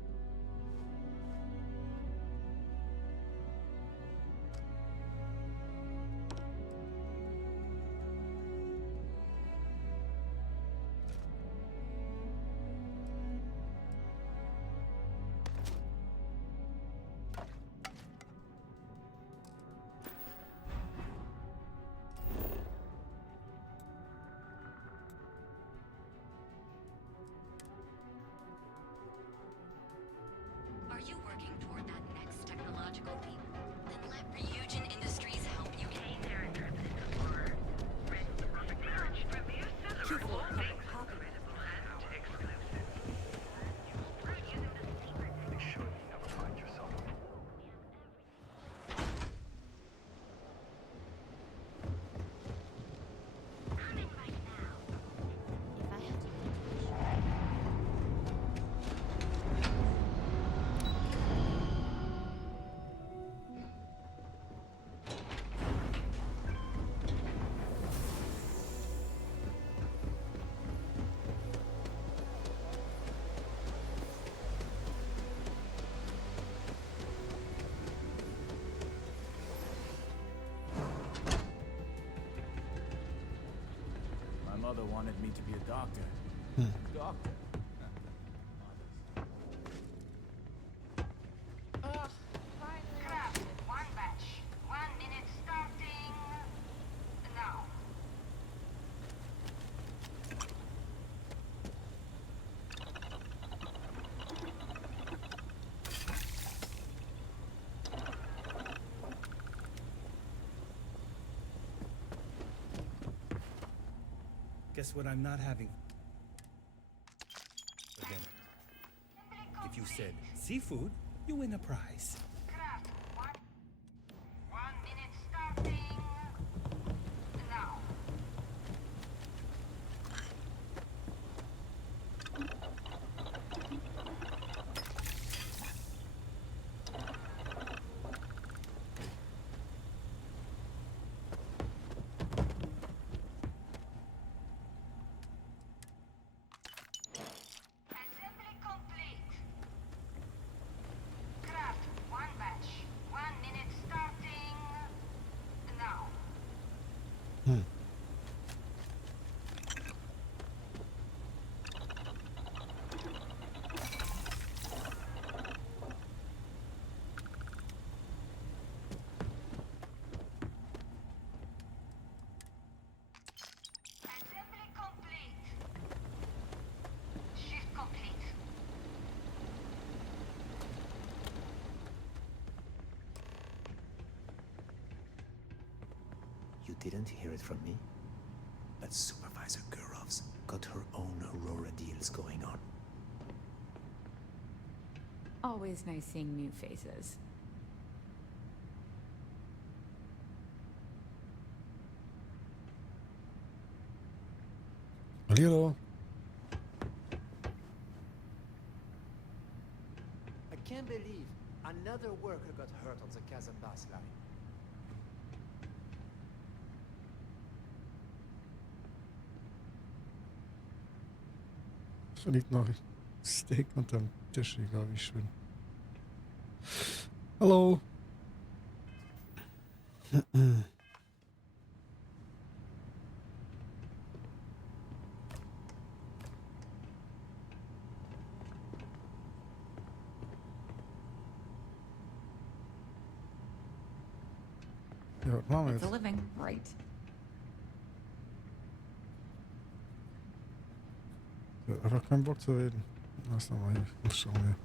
father wanted me to be a doctor. Doctor. Ugh, finally. Craft, one batch. 1 minute starting now. Guess what I'm not having for dinner? If you said seafood, you win a prize. Craft, 1 minute starting now. Assembly complete. Craft, 1 batch. 1 minute starting now. Assembly complete. Shift complete. You didn't hear it from me? But Supervisor Gurov's got her own Aurora deals going on. Always nice seeing new faces. Hallo. I can't believe another worker got hurt on the Kazanbas line. Da liegt noch Steak unterm Tisch, egal wie schön. Hallo. Ja, was machen wir It's a jetzt? living, right? Ich hab einfach keinen Bock zu reden. Lass nochmal hier. Ich schau mir.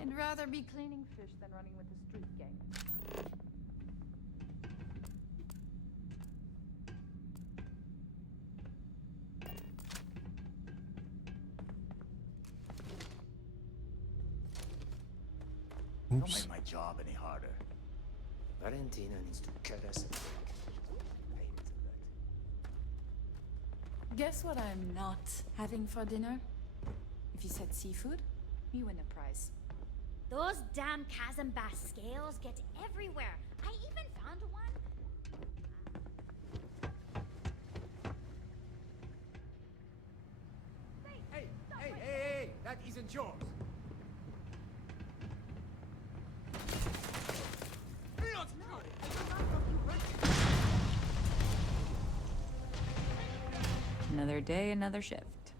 I'd rather be cleaning fish than running with the street gang. Don't Oops. make my job any harder. Valentina needs to cut us a break. Pain in the butt. Guess what I'm not having for dinner? If you said seafood, you win a prize. Those damn Kazanbas scales get everywhere. I even found one. Hey, that isn't yours. Another day, another shift.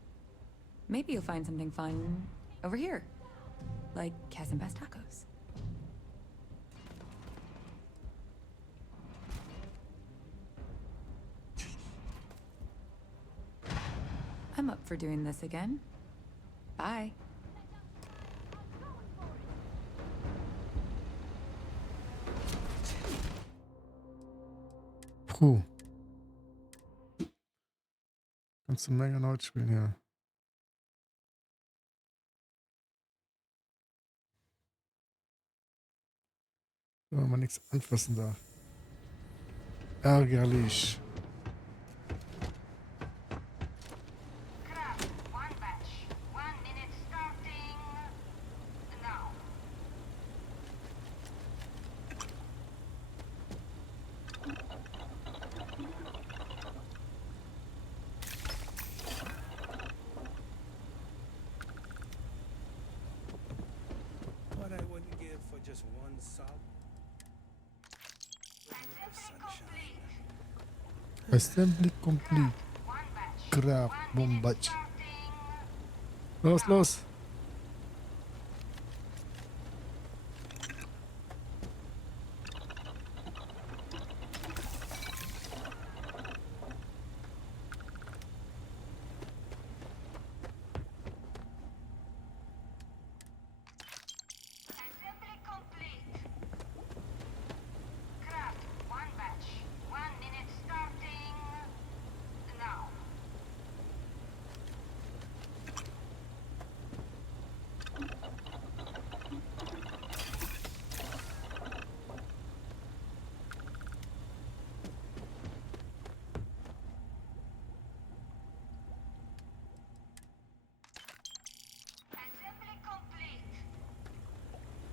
Maybe you'll find something fun over here, like Kazanbas tacos. I'm up for doing this again. Bye. Puh. Kannst du Mega Nord spielen, ja. Wenn man nichts anfassen darf. Ärgerlich. Craft, 1 batch. 1 minute starting now. What I wouldn't give for just one salt. Assembly complete. Assembly complete. Craft Bombach. Los, los.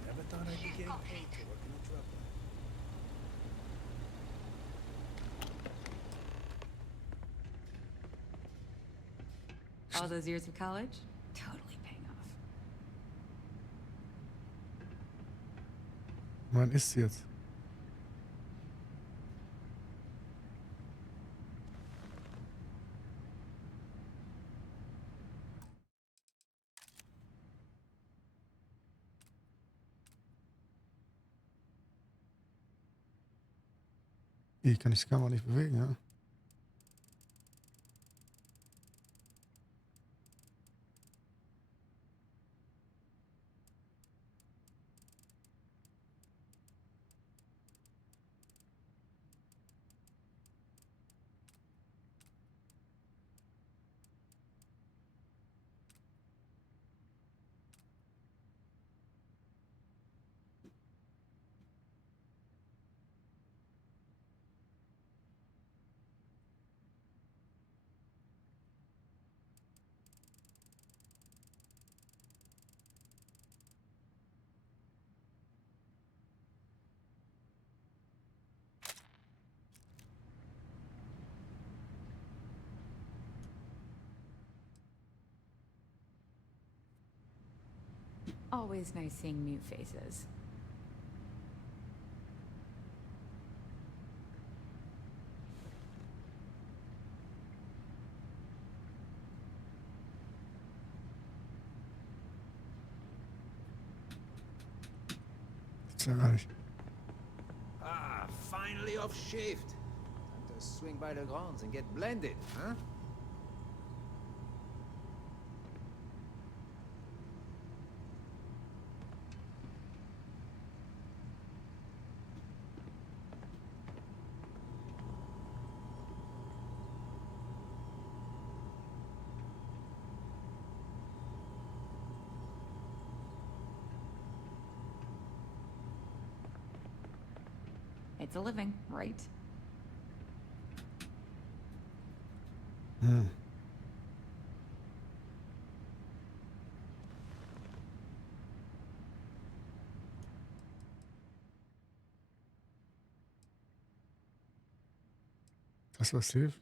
Never thought I'd be getting paid to work in a truck. All those years of college? Totally paying off. Wann ist jetzt? Ich kann die Kamera nicht bewegen, ja? Always nice seeing new faces. Gibt's ja gar nicht. Ah, finally off shift. Time to swing by the grounds and get blended, huh? It's a living, right? Hm. Das was hilft?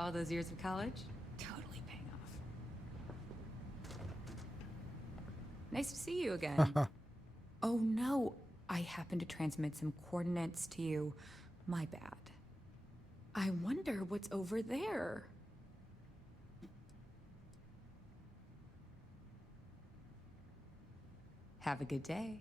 All those years of college? Totally paying off. Nice to see you again. Oh no, I happened to transmit some coordinates to you. My bad. I wonder what's over there. Have a good day.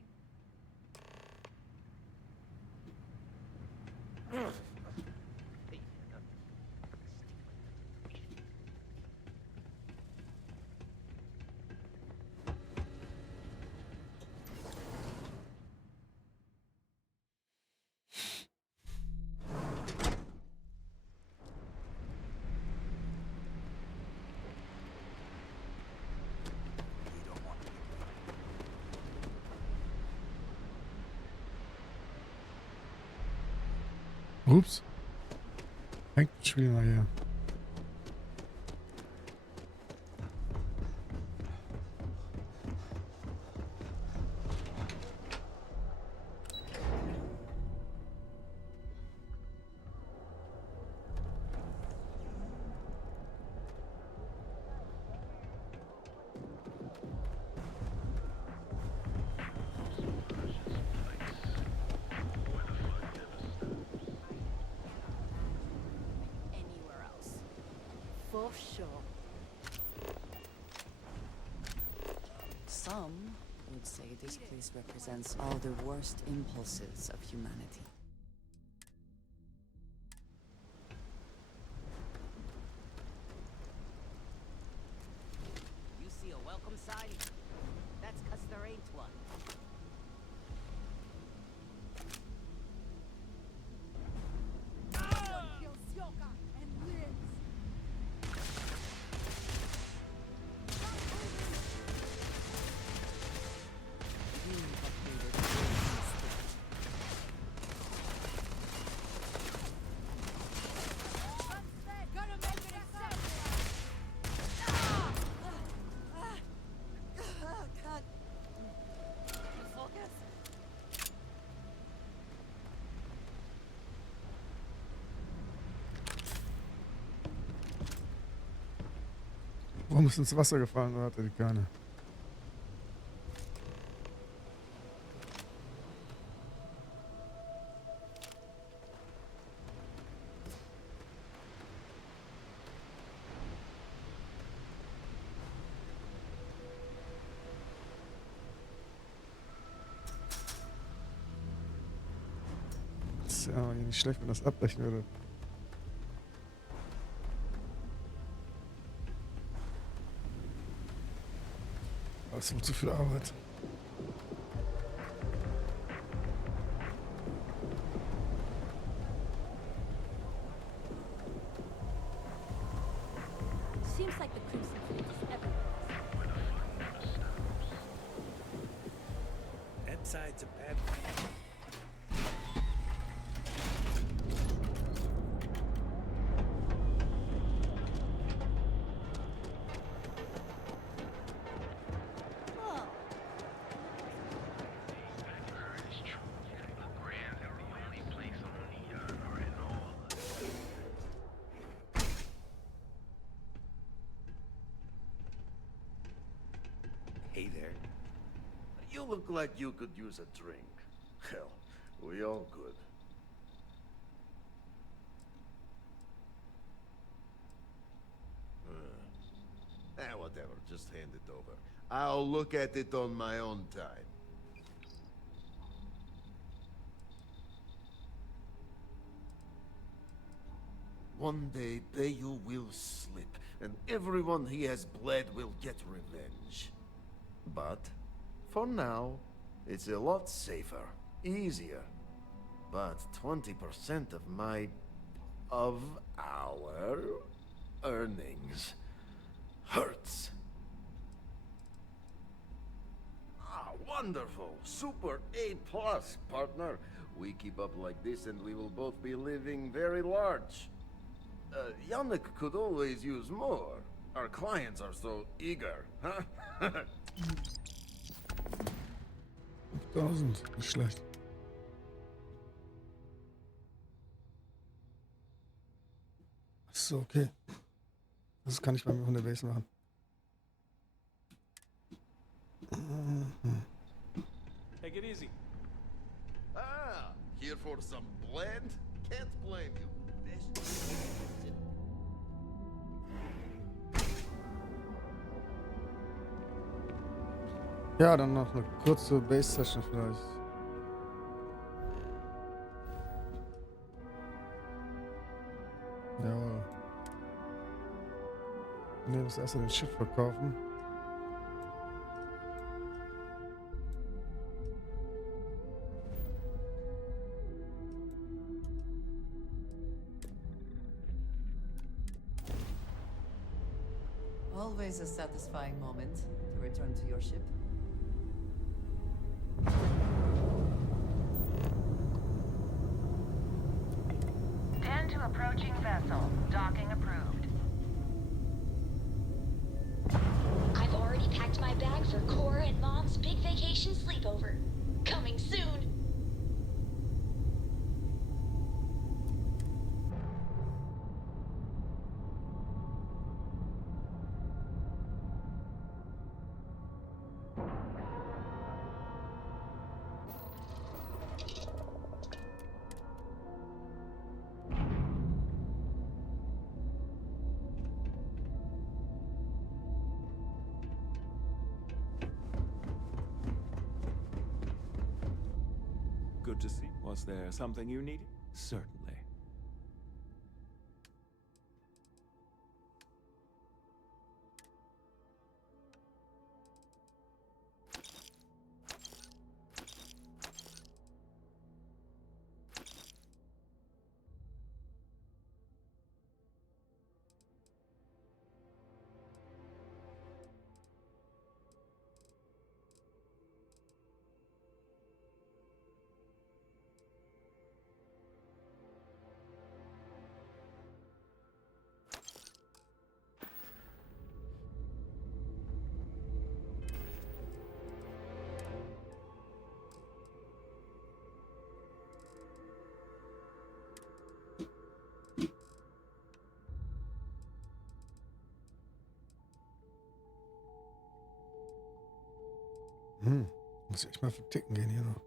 Ups. Hängt schon wieder mal hier. for sure. Some would say this place represents all the worst impulses of humanity. You see a welcome sign? That's 'cause there ain't one. Someone kills Yoka and lives. Gonna make it acceptable. God. Focus. Warum ist ins Wasser gefallen? Warte, die Kanne. Ist ja nicht schlecht, wenn das abbrechen würde. Das ist zu viel Arbeit. Seems like the Crimson Fleet is everywhere. That side's a bad thing. Hey there. You look like you could use a drink. Hell, we all could. Whatever, just hand it over. I'll look at it on my own time. One day, Bayu will slip, and everyone he has bled will get revenge. But, for now, it's a lot safer, easier. But 20% of our earnings hurts. Ah, wonderful! Super A+, partner. We keep up like this and we will both be living very large. Yannick could always use more. Our clients are so eager, huh? 5000, nicht schlecht. So, okay. Das kann ich mal von der Base machen. Take it easy. Ah, here for some blend? Can't blame you. Ja, dann noch eine kurze Base-Session vielleicht. Jawohl. Ne, muss erst den Schiff verkaufen. Always a satisfying moment to return to your ship. Pin to approaching vessel. Docking approved. I've already packed my bag for Cora and Mom's big vacation sleepover. Coming soon. Good to see. Was there something you needed? Certainly. Muss ich echt mal verticken gehen hier noch.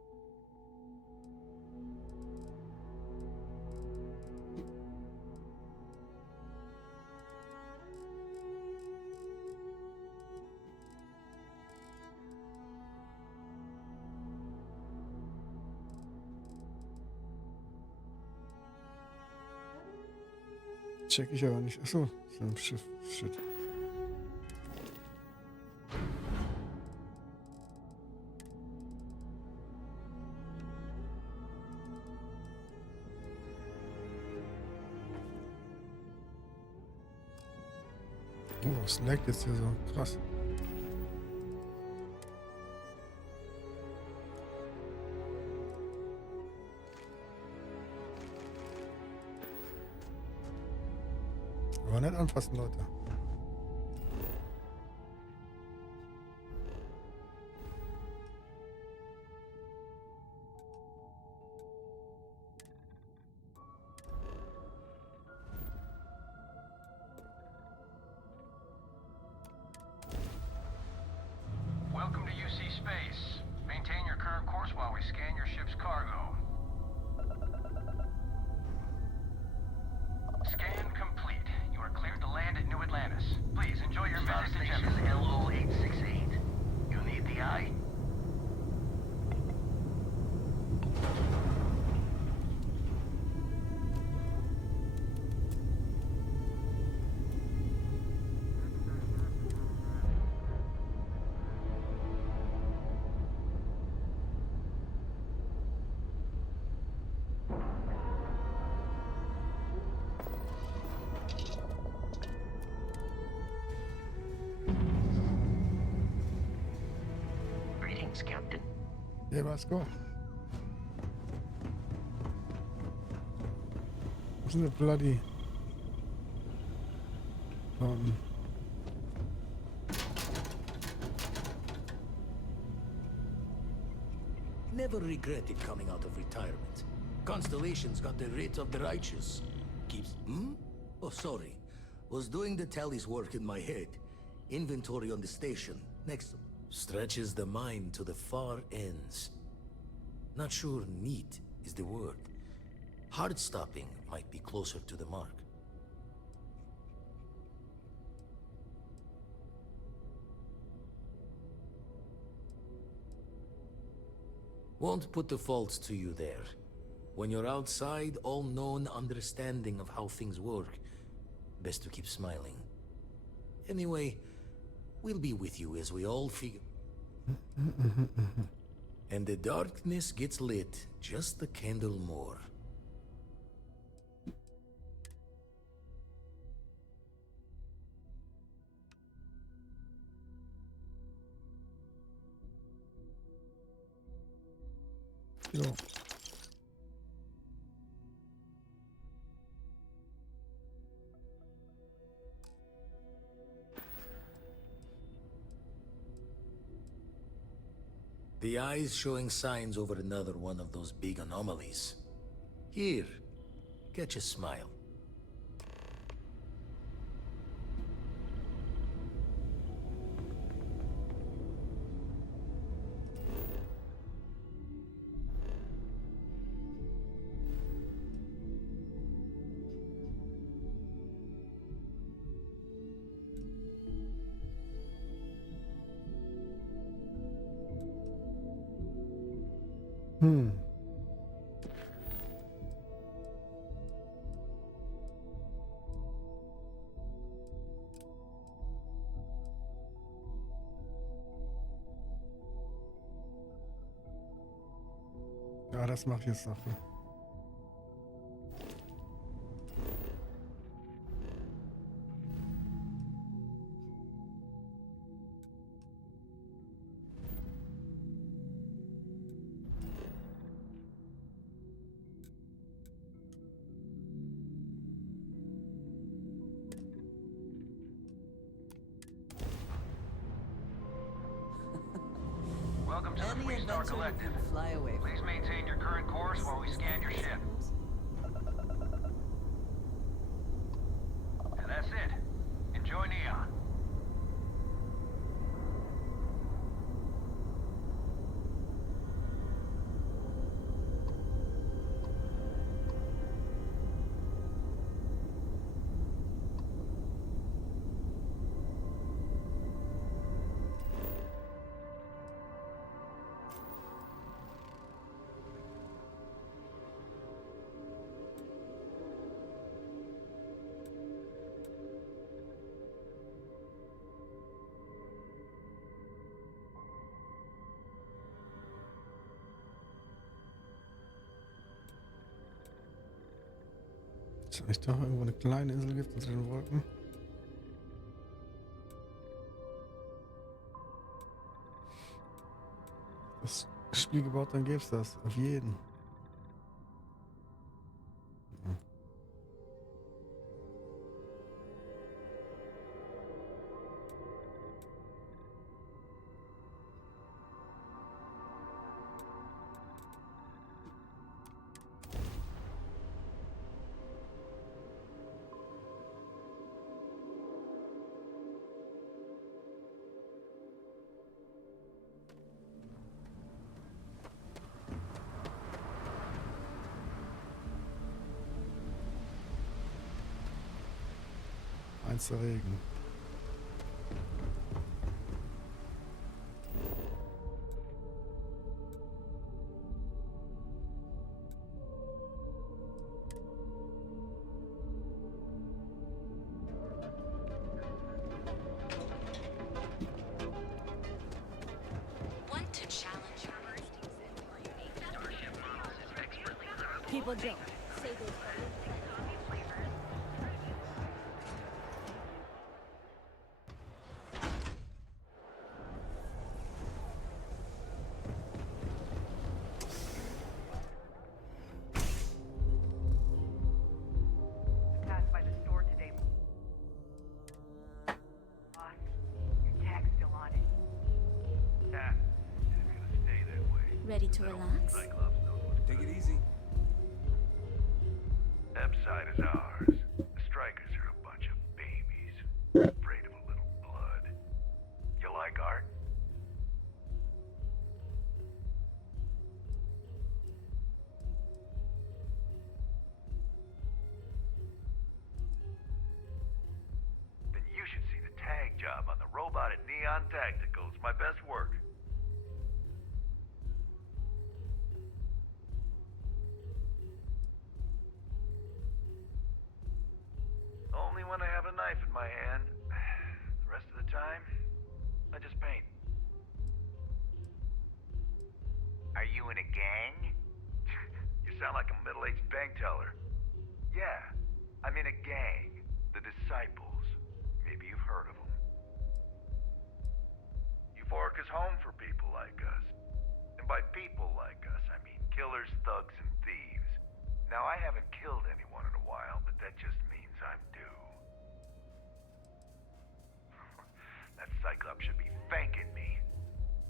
Check ich aber nicht. Achso, ist ein Schiff. Shit. Oh, es laggt jetzt hier so. Krass. Aber nicht anfassen, Leute. Welcome to UC Space. Maintain your current course while we scan your ship's cargo. Scan complete. You are cleared to land at New Atlantis. Please enjoy your visit to Gemini. LO868. You need the eye? Captain. Yeah, let's go. Wasn't it bloody? Never regretted coming out of retirement. Constellation's got the rate of the righteous. Keeps... Oh, sorry. Was doing the tally's work in my head. Inventory on the station. Next... Stretches the mind to the far ends. Not sure neat is the word. Hard-stopping might be closer to the mark. Won't put the faults to you there. When you're outside, all known understanding of how things work, best to keep smiling. Anyway, we'll be with you as we all figure... And the darkness gets lit just a candle more. Jo. The eye's showing signs over another one of those big anomalies. Here, catch a smile. Ja, das mache ich jetzt noch. Ne? Welcome to the Any Freestar adventure you Collective. can fly away from. Please maintain your current course while we scan your ship. And that's it. Enjoy Neon. Dass es nicht doch irgendwo eine kleine Insel gibt unter den Wolken. Das Spiel gebaut, dann gäbe es das. Auf jeden. Ja. Einster Regen. Want to challenge your People joke. Say those Passed by the store today. Boss, your tag's still on it. Yeah, it's gonna stay that way. Ready to relax? Cyclops knows what to Take it easy. Epside is ours. The strikers are a bunch of babies, afraid of a little blood. You like art? Then you should see the tag job on the robot at Neon Tactical. It's my best work. Only when I have a knife in my hand. The rest of the time, I just paint. Are you in a gang? You sound like a middle-aged bank teller. Yeah, I'm in a gang. The Disciples. Maybe you've heard of them. Euphoric is home for people like us. And by people like us, I mean killers, thugs, and thieves. Now, I haven't killed anyone in a while, but that just means I'm due. That Cyclops should be thanking me.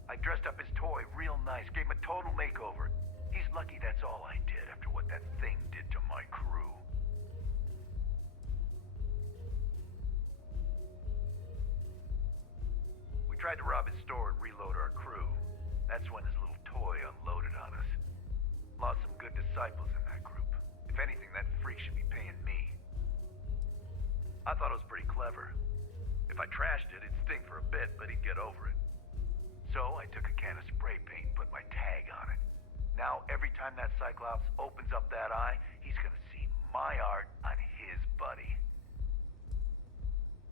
I dressed up his toy real nice, gave him a total makeover. He's lucky that's all I did after what that thing did to my crew. We tried to rob his store and reload our crew. That's when his little toy unloaded on us. Lost some good disciples in that group. If anything, that freak should be paying me. I thought it was pretty clever. If I trashed it, it'd sting for a bit, but he'd get over it. So I took a can of spray paint and put my tag on it. Now, every time that Cyclops opens up that eye, he's gonna see my art on his buddy.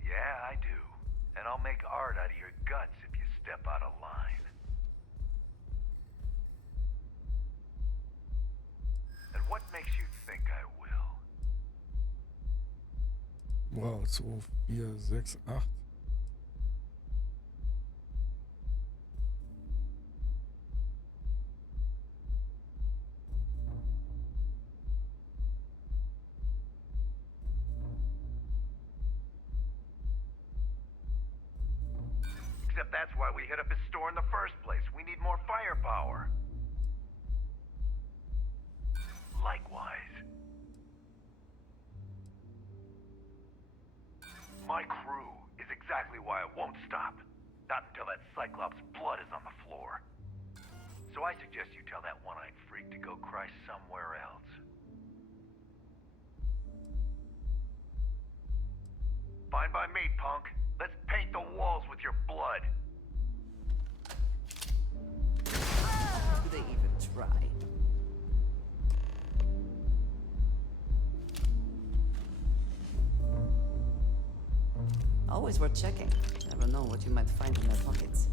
Yeah, I do. And I'll make art out of your guts if you step out of line. Wow, 2, 4, 6, 8. Except that's why we hit up his store in the first place. We need more firepower. Likewise. My crew is exactly why I won't stop. Not until that Cyclops' blood is on the floor. So I suggest you tell that one-eyed freak to go cry somewhere else. Fine by me, punk. Let's paint the walls with your blood. Do they even try? Always worth checking. Never know what you might find in their pockets.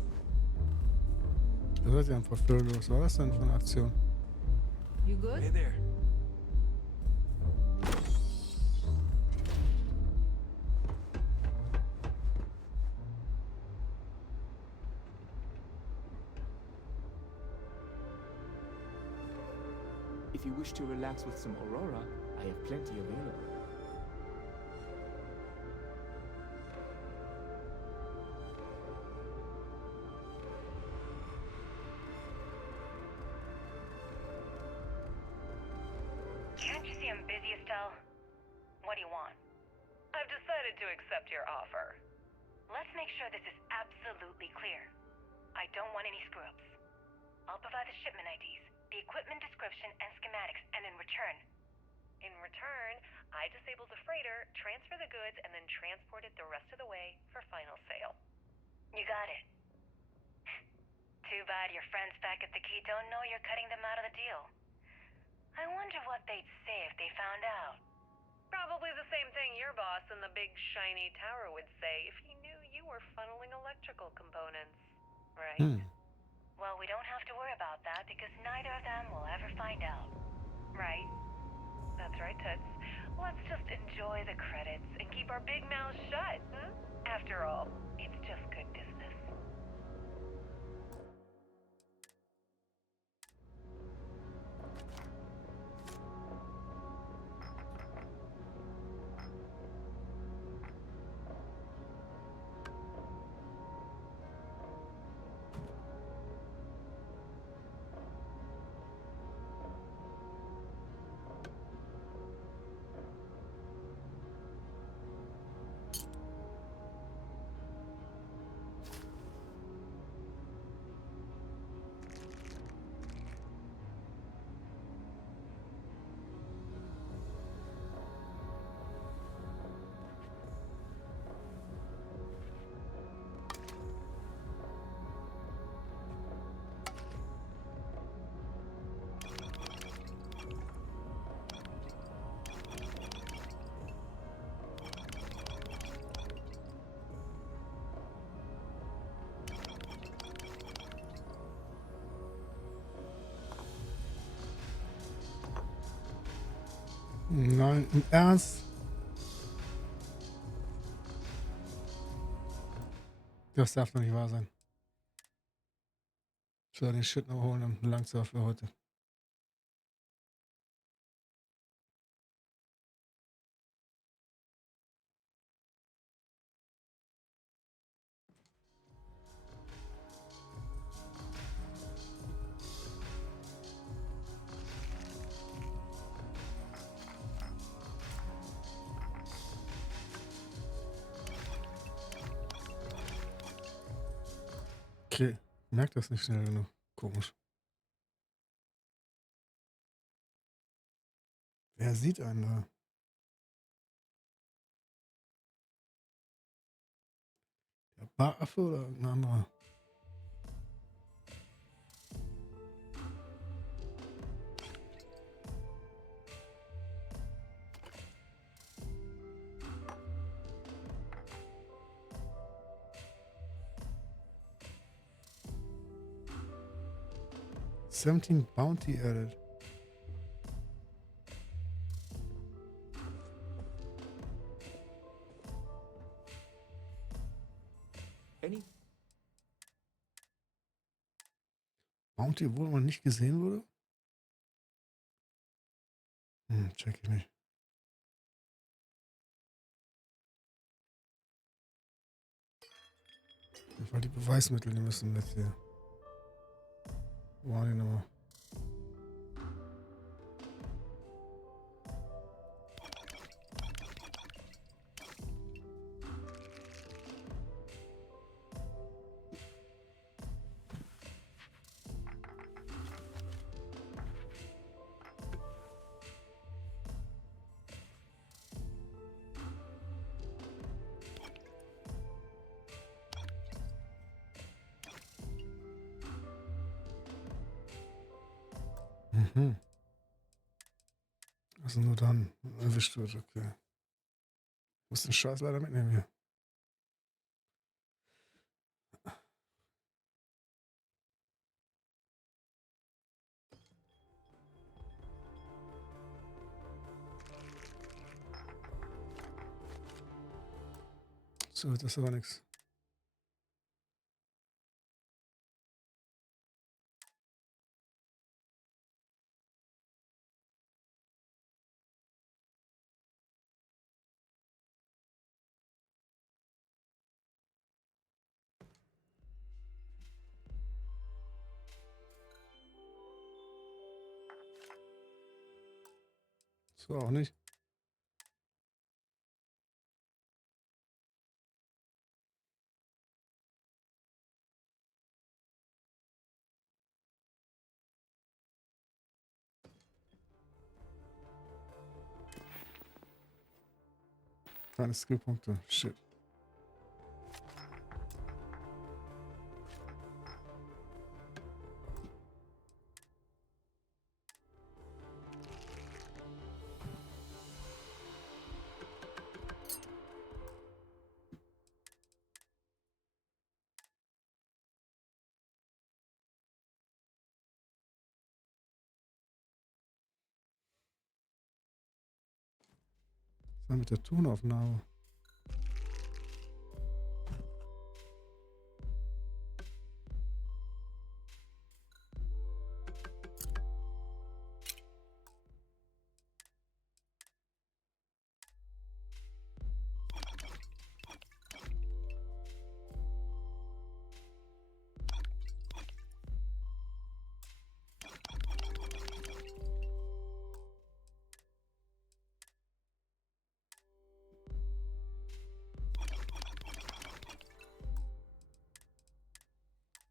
Das seid ihr einfach fülllos. Was war das denn für eine Aktion? You good? Hey there. If you wish to relax with some Aurora, I have plenty available. Can't you see I'm busy, Estelle? What do you want? I've decided to accept your offer. Let's make sure this is absolutely clear. I don't want any screw-ups. I'll provide the shipment IDs, the equipment description, and schematics, and in return, I disable the freighter, transfer the goods, and then transport it the rest of the way for final sale. You got it. Too bad your friends back at the key don't know you're cutting them out of the deal. I wonder what they'd say if they found out. Probably the same thing your boss in the big shiny tower would say if he knew you were funneling electrical components, right? Well, we don't have to worry about that because neither of them will ever find out. Right? That's right, Toots. Let's just enjoy the credits and keep our big mouths shut, huh? After all, it's just good business. Nein, im Ernst? Das darf doch nicht wahr sein. Ich soll den Shit noch holen und langsam für heute. Okay, merkt das nicht schnell genug. Komisch. Wer sieht einen da? Der Baraffe oder irgendein anderer? "17 Bounty added." Bounty, wo man nicht gesehen wurde? Check ich nicht. Weil die Beweismittel, die müssen jetzt hier. Wo waren die nochmal? Also nur dann erwischt wird, okay. Muss den Scheiß leider mitnehmen hier. So, das ist aber nichts. So, auch nicht. Keine Skillpunkte. Shit. Was war mit der Tonaufnahme?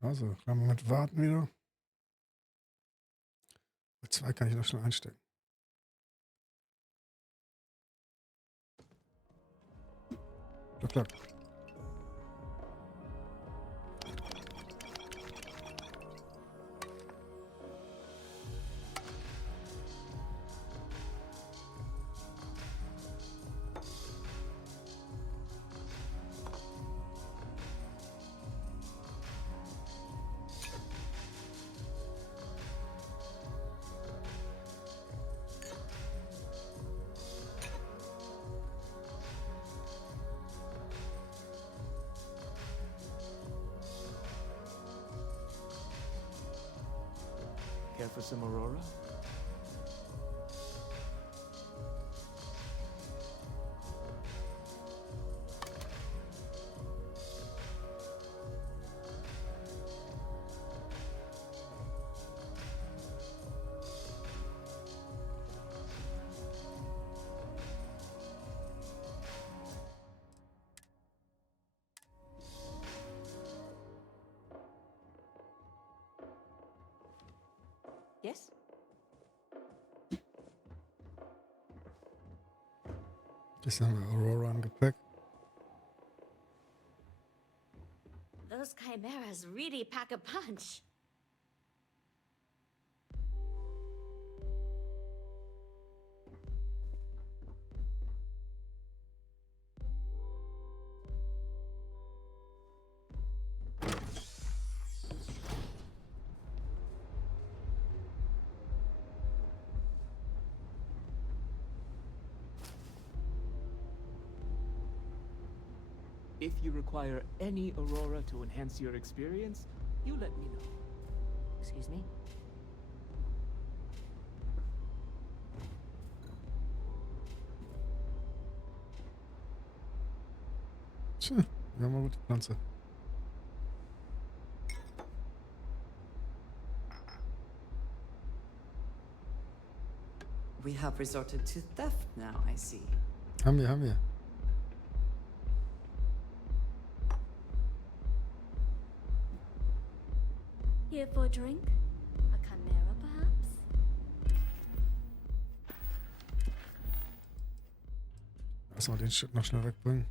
Also, kleinen Moment warten wieder. Bei 2 kann ich noch schnell einstecken. Klar. Care for some Aurora? Yes? Das haben wir Aurora im Gepäck. Those chimeras really pack a punch. If you require any Aurora to enhance your experience, you let me know. Excuse me? Tja, wir haben eine gute Pflanze. We have resorted to theft now, I see. Haben wir. Here for a drink? A chimera, perhaps? Lass mal den Shit noch schnell wegbringen.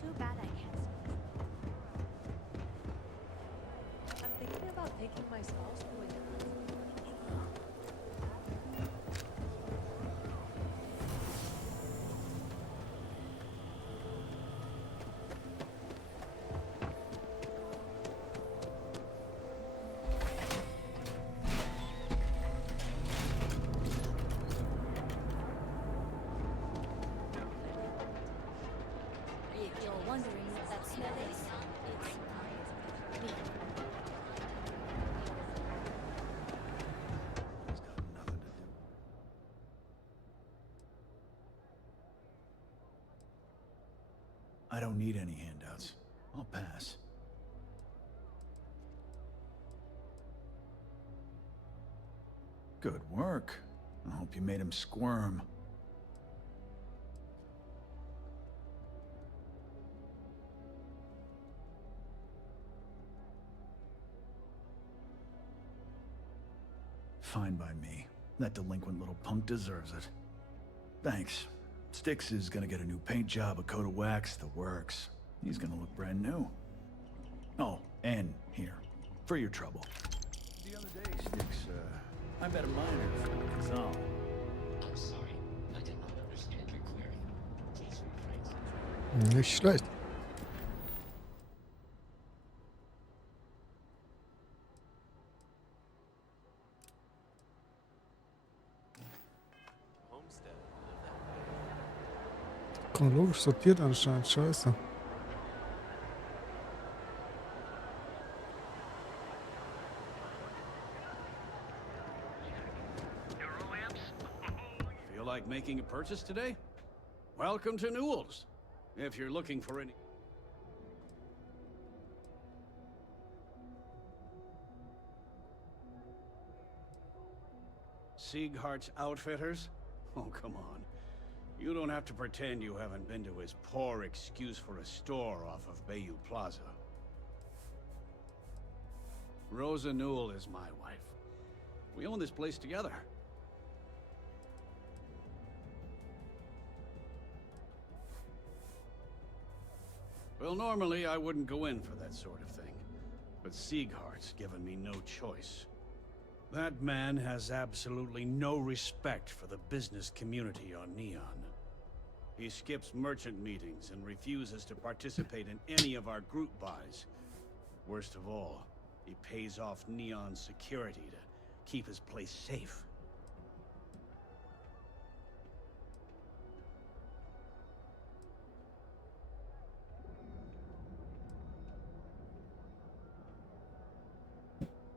Too bad I can't. I'm thinking about taking my spouse to a dance. If you're wondering what that smell is, it's me. I don't need any handouts. I'll pass. Good work. I hope you made him squirm. Fine by me. That delinquent little punk deserves it. Thanks. Styx is gonna get a new paint job, a coat of wax, the works. He's gonna look brand new. Oh, and here, for your trouble. The other day, Styx, I met a miner from Kazal. I'm sorry, I did not understand your query. Please rephrase. Nicht schlecht. Chronologisch sortiert anscheinend, scheiße. Feel like making a purchase today? Welcome to Newell's. If you're looking for any... Sieghart's Outfitters? Oh, come on. You don't have to pretend you haven't been to his poor excuse for a store off of Bayou Plaza. Rosa Newell is my wife. We own this place together. Well, normally I wouldn't go in for that sort of thing, but Sieghart's given me no choice. That man has absolutely no respect for the business community on Neon. He skips merchant meetings and refuses to participate in any of our group buys. Worst of all, he pays off Neon's security to keep his place safe.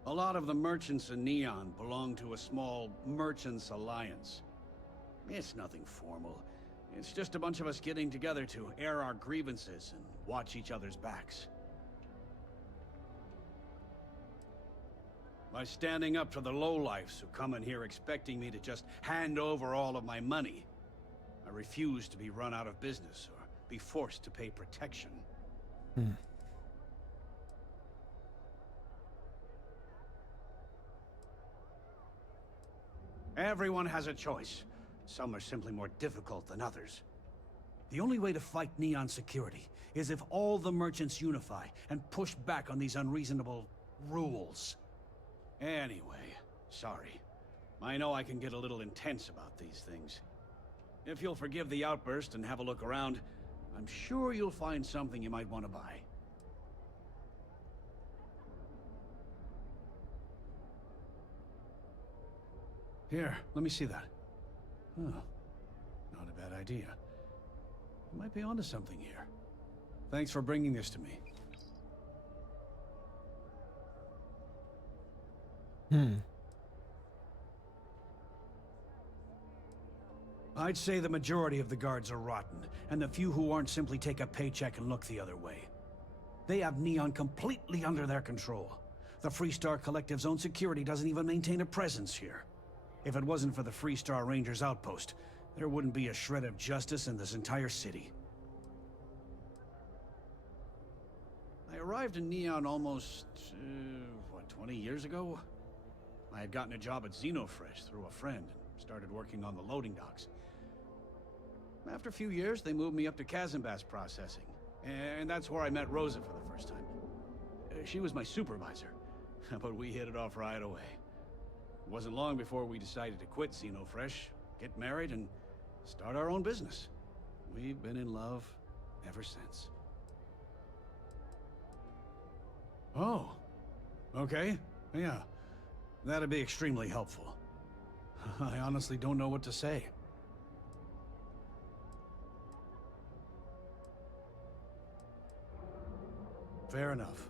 A lot of the merchants in Neon belong to a small merchants alliance. It's nothing formal. It's just a bunch of us getting together to air our grievances and watch each other's backs. By standing up to the lowlifes who come in here expecting me to just hand over all of my money, I refuse to be run out of business or be forced to pay protection. Everyone has a choice. Some are simply more difficult than others. The only way to fight Neon security is if all the merchants unify and push back on these unreasonable rules. Anyway, sorry. I know I can get a little intense about these things. If you'll forgive the outburst and have a look around, I'm sure you'll find something you might want to buy. Here, let me see that. Oh, not a bad idea. You might be onto something here. Thanks for bringing this to me. I'd say the majority of the guards are rotten, and the few who aren't simply take a paycheck and look the other way. They have Neon completely under their control. The Freestar Collective's own security doesn't even maintain a presence here. If it wasn't for the Freestar Rangers outpost, there wouldn't be a shred of justice in this entire city. I arrived in Neon almost, 20 years ago? I had gotten a job at Xenofresh through a friend and started working on the loading docks. After a few years, they moved me up to Kazanbas processing, and that's where I met Rosa for the first time. She was my supervisor, but we hit it off right away. It wasn't long before we decided to quit Xenofresh, get married, and start our own business. We've been in love ever since. Oh, okay, yeah. That'd be extremely helpful. I honestly don't know what to say. Fair enough.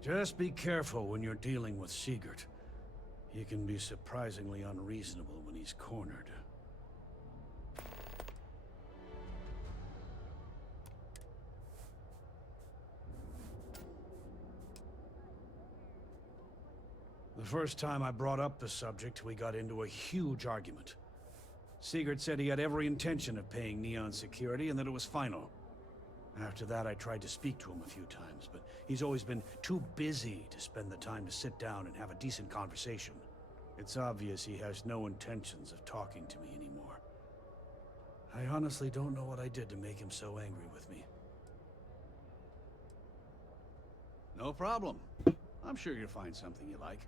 Just be careful when you're dealing with Sigurd. He can be surprisingly unreasonable when he's cornered. The first time I brought up the subject, we got into a huge argument. Sigurd said he had every intention of paying Neon security and that it was final. After that, I tried to speak to him a few times, but he's always been too busy to spend the time to sit down and have a decent conversation. It's obvious he has no intentions of talking to me anymore. I honestly don't know what I did to make him so angry with me. No problem. I'm sure you'll find something you like.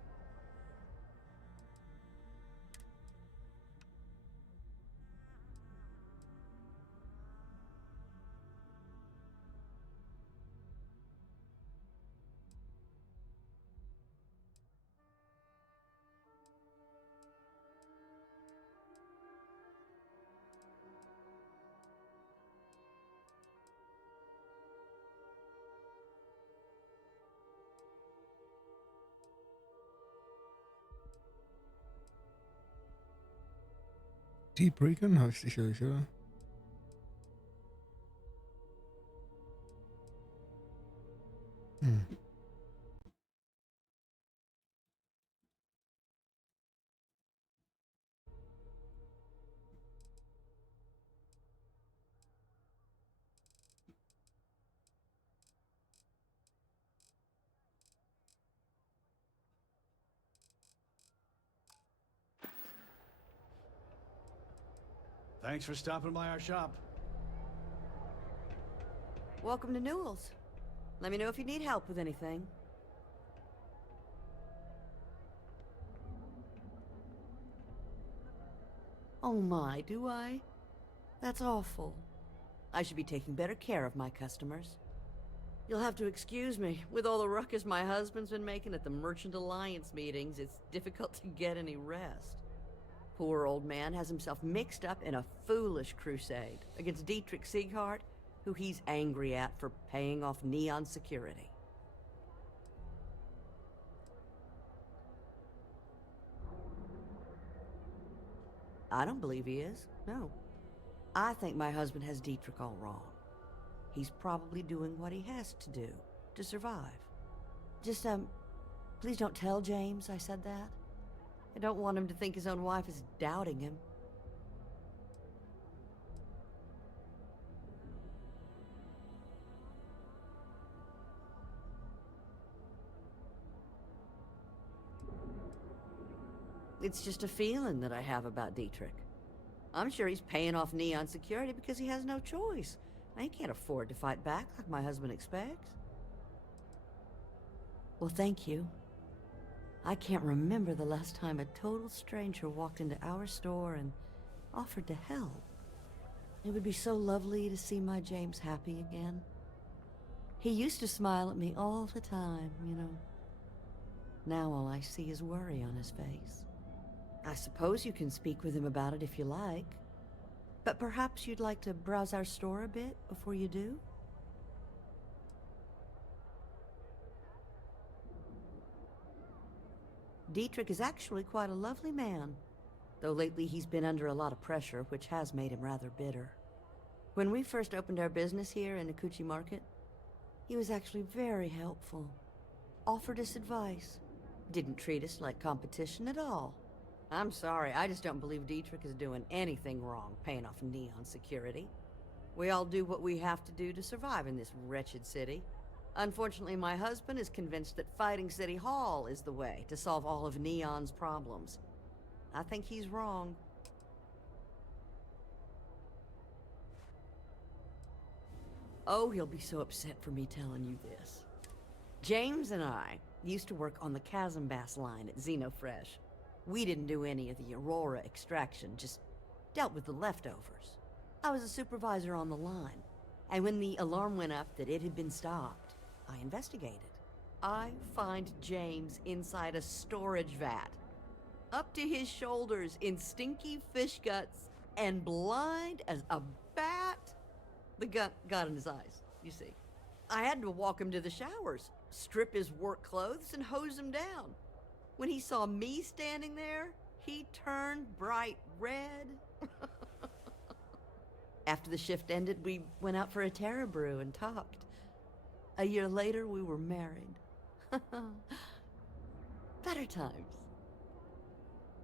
Deep Recon habe ich sicherlich, oder? Thanks for stopping by our shop. Welcome to Newell's. Let me know if you need help with anything. Oh my, do I? That's awful. I should be taking better care of my customers. You'll have to excuse me. With all the ruckus my husband's been making at the Merchant Alliance meetings, it's difficult to get any rest. Poor old man has himself mixed up in a foolish crusade against Dietrich Sieghart, who he's angry at for paying off Neon security. I don't believe he is, no. I think my husband has Dietrich all wrong. He's probably doing what he has to do to survive. Just, please don't tell James I said that. I don't want him to think his own wife is doubting him. It's just a feeling that I have about Dietrich. I'm sure he's paying off Neon security because he has no choice. He can't afford to fight back like my husband expects. Well, thank you. I can't remember the last time a total stranger walked into our store and offered to help. It would be so lovely to see my James happy again. He used to smile at me all the time, you know. Now all I see is worry on his face. I suppose you can speak with him about it if you like. But perhaps you'd like to browse our store a bit before you do? Dietrich is actually quite a lovely man, though lately he's been under a lot of pressure, which has made him rather bitter. When we first opened our business here in Akuchi Market, he was actually very helpful. Offered us advice. Didn't treat us like competition at all. I'm sorry, I just don't believe Dietrich is doing anything wrong paying off Neon security. We all do what we have to do to survive in this wretched city. Unfortunately, my husband is convinced that fighting City Hall is the way to solve all of Neon's problems. I think he's wrong. Oh, he'll be so upset for me telling you this. James and I used to work on the Chasm Bass line at Xenofresh. We didn't do any of the Aurora extraction, just dealt with the leftovers. I was a supervisor on the line, and when the alarm went up that it had been stopped, I investigated. I find James inside a storage vat, up to his shoulders in stinky fish guts, and blind as a bat. The gut got in his eyes, you see. I had to walk him to the showers, strip his work clothes, and hose him down. When he saw me standing there, he turned bright red. After the shift ended, we went out for a Terra Brew and talked. A year later, we were married. Better times.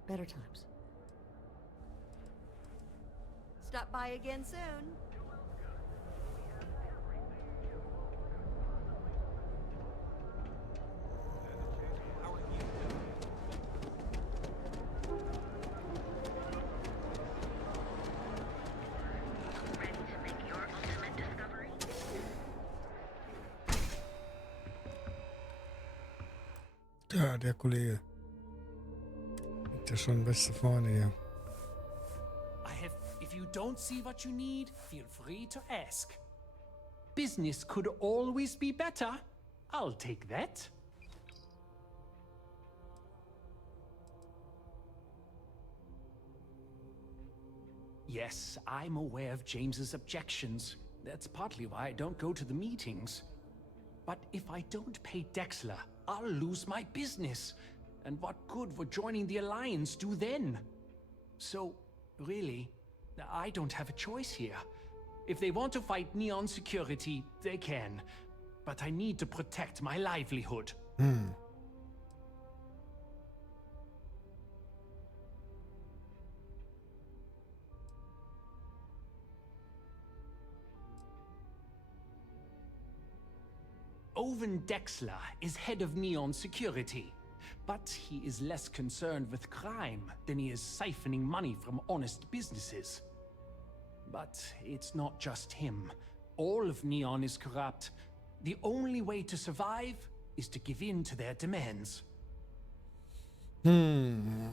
Better times. Stop by again soon. Ja, der Kollege. Liegt ja schon beste vorne hier. If you don't see what you need, feel free to ask. Business could always be better. I'll take that. Yes, I'm aware of James's objections. That's partly why I don't go to the meetings. But if I don't pay Dexler, I'll lose my business. And what good would joining the Alliance do then? So, really, I don't have a choice here. If they want to fight Neon security, they can. But I need to protect my livelihood. Owen Dexler is head of Neon security, but he is less concerned with crime than he is siphoning money from honest businesses. But it's not just him. All of Neon is corrupt. The only way to survive is to give in to their demands. You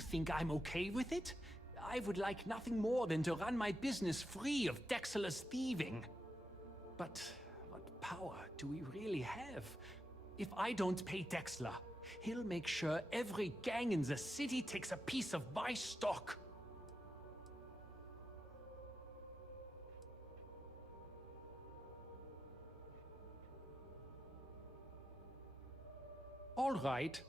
think I'm okay with it? I would like nothing more than to run my business free of Dexler's thieving. But what power do we really have? If I don't pay Dexler, he'll make sure every gang in the city takes a piece of my stock. All right.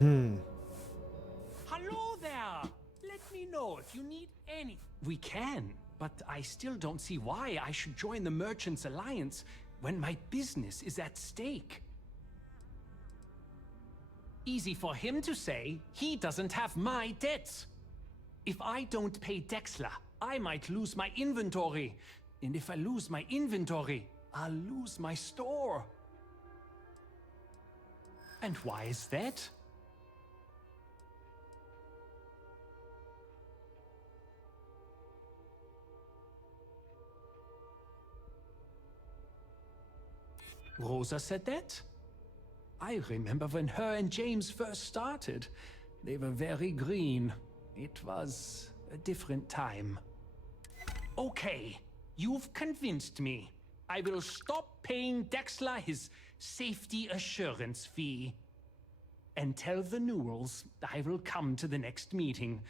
Hello there! Let me know if you need any. We can, but I still don't see why I should join the Merchants Alliance when my business is at stake. Easy for him to say. He doesn't have my debts. If I don't pay Dexler, I might lose my inventory. And if I lose my inventory, I'll lose my store. And why is that? Rosa said that? I remember when her and James first started. They were very green. It was a different time. Okay, you've convinced me. I will stop paying Dexler his safety assurance fee. And tell the Newells I will come to the next meeting.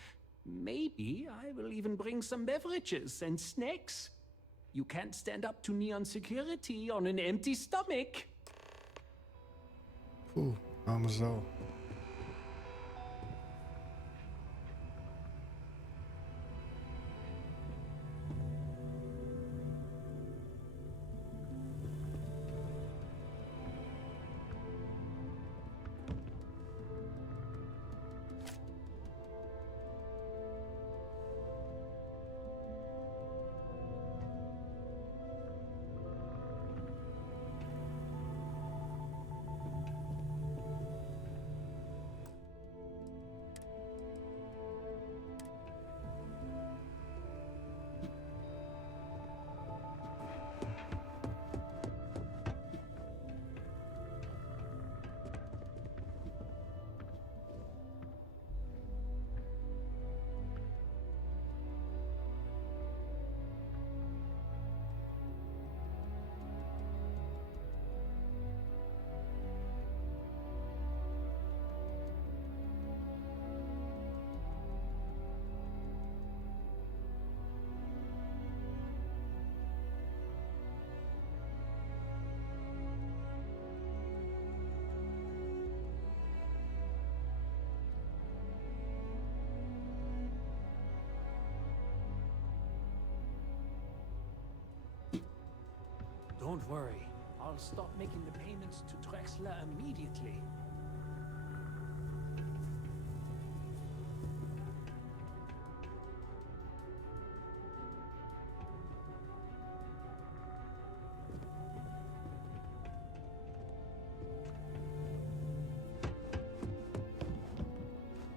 Maybe I will even bring some beverages and snacks. You can't stand up to Neon security on an empty stomach. Puh, arme Sau. Don't worry. I'll stop making the payments to Drexler immediately.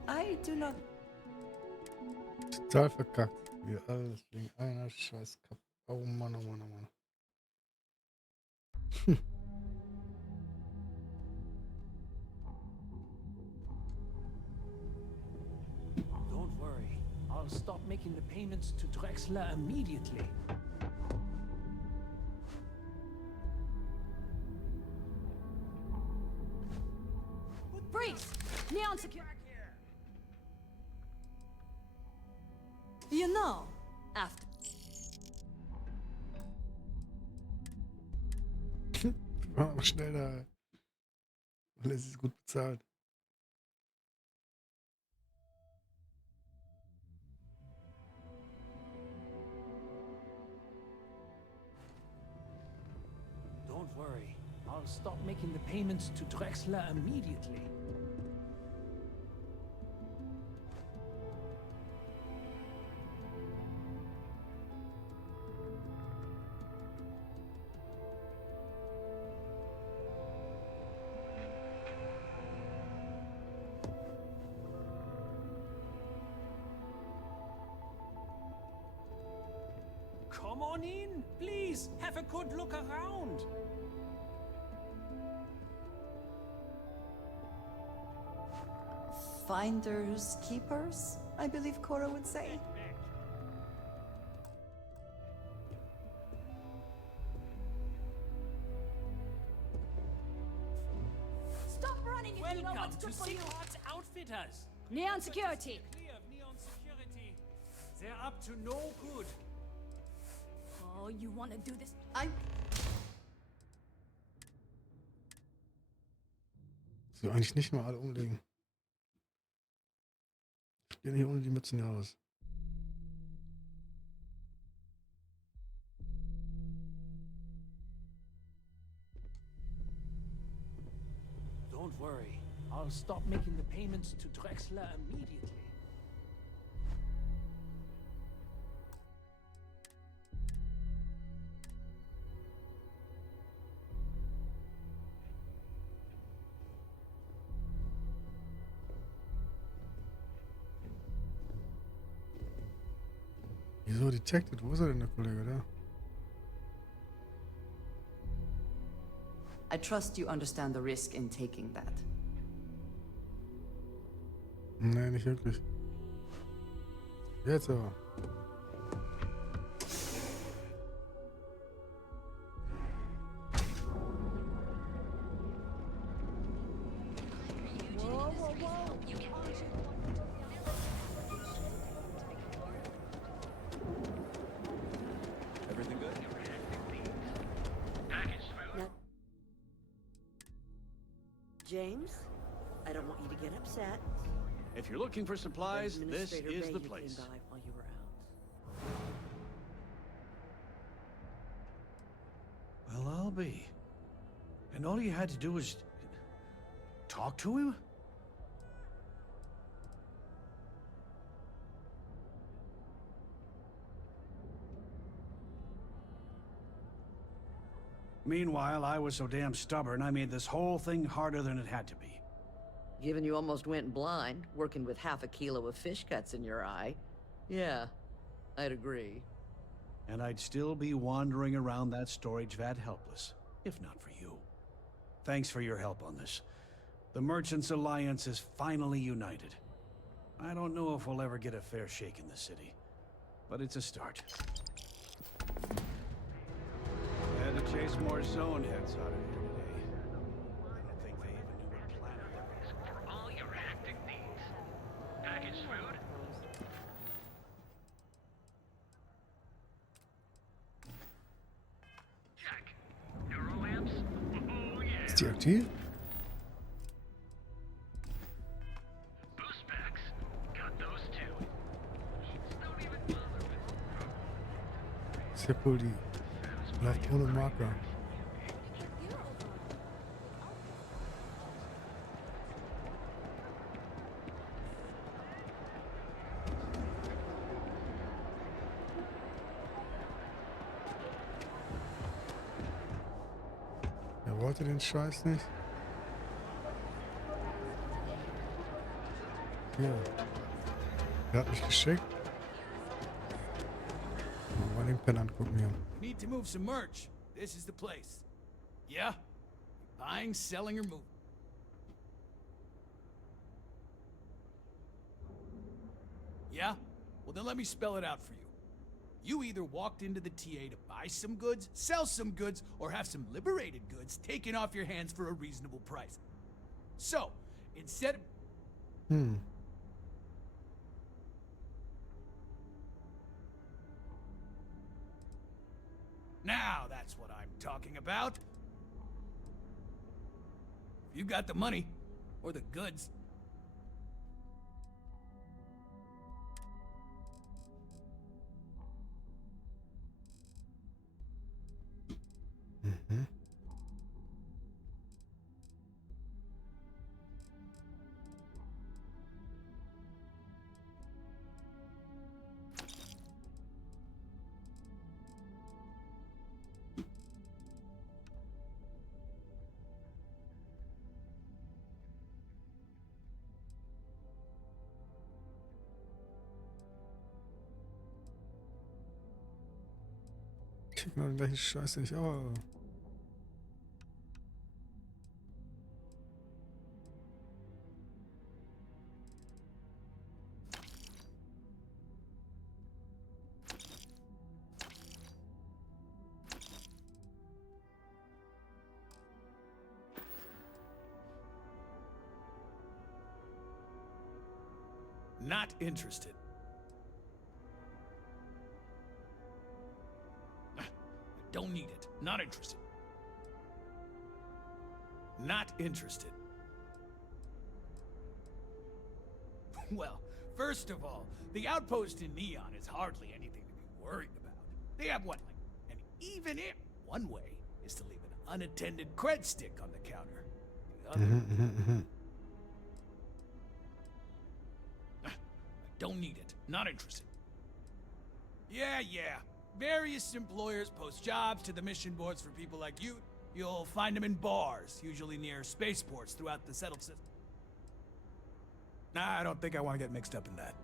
I do not. Total verkackt. Wir alles wegen einer scheiß Kappe. Oh Mann, oh Mann, oh Mann. Don't worry. I'll stop making the payments to Drexler immediately. Freeze! Neon security. You know, after. War aber schnell da. Und es ist gut bezahlt. Don't worry. I'll stop making the payments to Drexler immediately. Come on in, please. Have a good look around. Finders keepers, I believe Cora would say. Stop running if you know Welcome what's to good for you. Sighart's Outfitters. Neon security. Clear of Neon security. They're up to no good. Oh, you want to do this? So, eigentlich nicht mal alle umlegen. Stehen hier ohne die Mützen raus. Don't worry. I'll stop making the payments to Drexler immediately. Wieso detected? Wo ist er denn, der Kollege da? I trust you understand the risk in taking that. Nee, nicht wirklich. Jetzt aber. James, I don't want you to get upset. If you're looking for supplies, this Administrator is Bay the you place. came by while you were out. Well, I'll be. And all you had to do was talk to him? Meanwhile, I was so damn stubborn, I made this whole thing harder than it had to be. Given you almost went blind, working with half a kilo of fish guts in your eye. Yeah, I'd agree. And I'd still be wandering around that storage vat helpless, if not for you. Thanks for your help on this. The Merchants Alliance is finally united. I don't know if we'll ever get a fair shake in the city, but it's a start. I had to chase more zone heads out of here today. I don't think they even knew what planet they were. For all your hectic needs. Packaged food? Check. Neuro lamps? Oh yeah. Ist die aktiv? Boost packs? Got those too. Don't even bother with. Ist ja cool, die läuft ohne Marker. Er wollte den Scheiß nicht. Ja. Er hat mich geschickt. Mal den Pen angucken hier. We need to move some merch. This is the place. Yeah? Buying, selling, or moving. Yeah? Well, then let me spell it out for you. You either walked into the TA to buy some goods, sell some goods, or have some liberated goods taken off your hands for a reasonable price. So, instead of... Now that's what I'm talking about. If you got the money, or the goods. Ich krieg noch den gleichen Scheiß nicht. Oh. Not interested. Don't need it. Not interested. Not interested. Well, first of all, the outpost in Neon is hardly anything to be worried about. They have what, like, and even if one way is to leave an unattended cred stick on the counter. The other... I don't need it. Not interested. Yeah. Various employers post jobs to the mission boards for people like you. You'll find them in bars, usually near spaceports throughout the settled system. Nah, I don't think I want to get mixed up in that.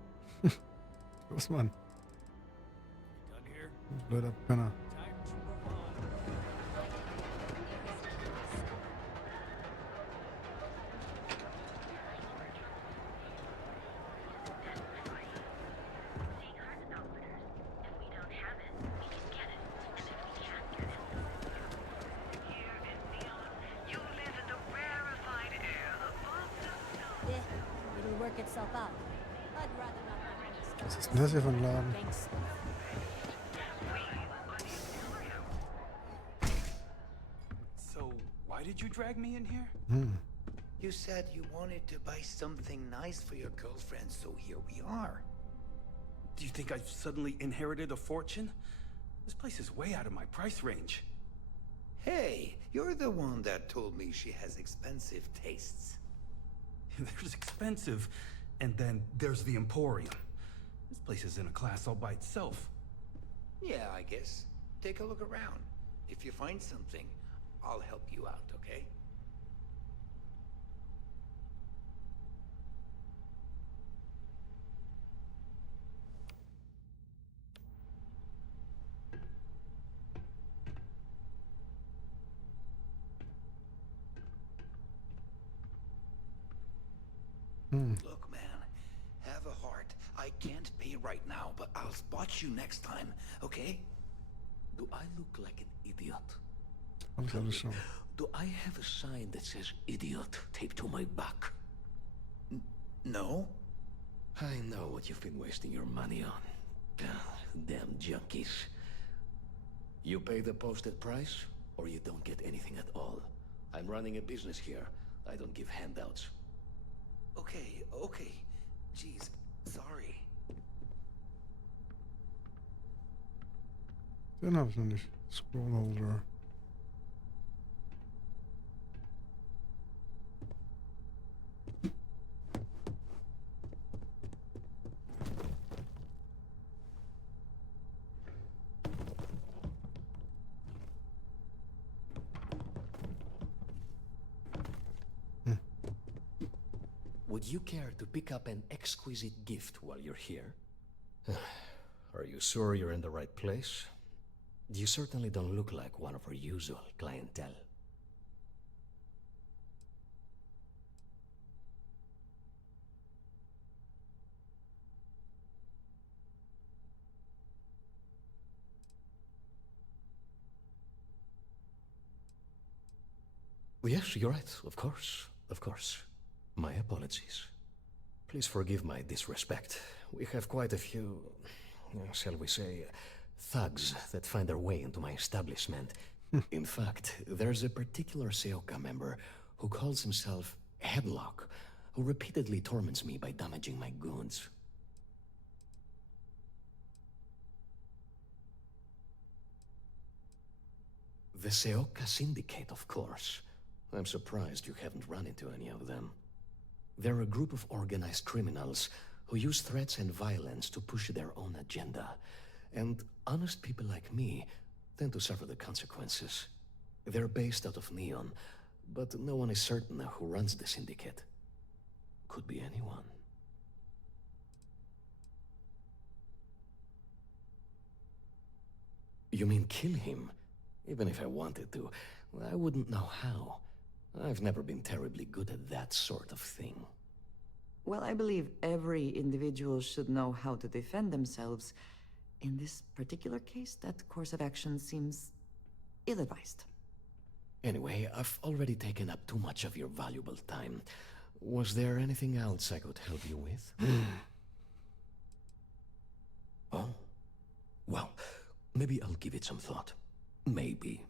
Los, Mann. Done here? Blöder Penner. It'll work itself out. I'd rather not have any Was ist denn das hier für ein Laden? So, why did you drag me in here? You said you wanted to buy something nice for your girlfriend, so here we are. Do you think I've suddenly inherited a fortune? This place is way out of my price range. Hey, you're the one that told me she has expensive tastes. There's expensive, and then there's the Emporium. This place is in a class all by itself. Yeah, I guess. Take a look around. If you find something, I'll help you out, okay? Look, man, have a heart. I can't pay right now, but I'll spot you next time, okay? Do I look like an idiot? Do I have a sign that says idiot taped to my back? No? I know what you've been wasting your money on. Damn junkies. You pay the posted price, or you don't get anything at all. I'm running a business here. I don't give handouts. Okay, okay. Jeez, sorry. Den habe ich noch nicht. Scroll Holder. Would you care to pick up an exquisite gift while you're here? Are you sure you're in the right place? You certainly don't look like one of our usual clientele. Yes, you're right. Of course. Of course. My apologies. Please forgive my disrespect. We have quite a few, shall we say, thugs that find their way into my establishment. In fact, there's a particular Seoka member who calls himself Headlock, who repeatedly torments me by damaging my goods. The Seoka Syndicate, of course. I'm surprised you haven't run into any of them. They're a group of organized criminals who use threats and violence to push their own agenda. And honest people like me tend to suffer the consequences. They're based out of Neon, but no one is certain who runs the syndicate. Could be anyone. You mean kill him? Even if I wanted to, I wouldn't know how. I've never been terribly good at that sort of thing. Well, I believe every individual should know how to defend themselves. In this particular case, that course of action seems ill-advised. Anyway, I've already taken up too much of your valuable time. Was there anything else I could help you with? Oh? Well, maybe I'll give it some thought. Maybe.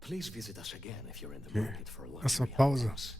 Please visit us again if you're in the market for luxury Pause. items.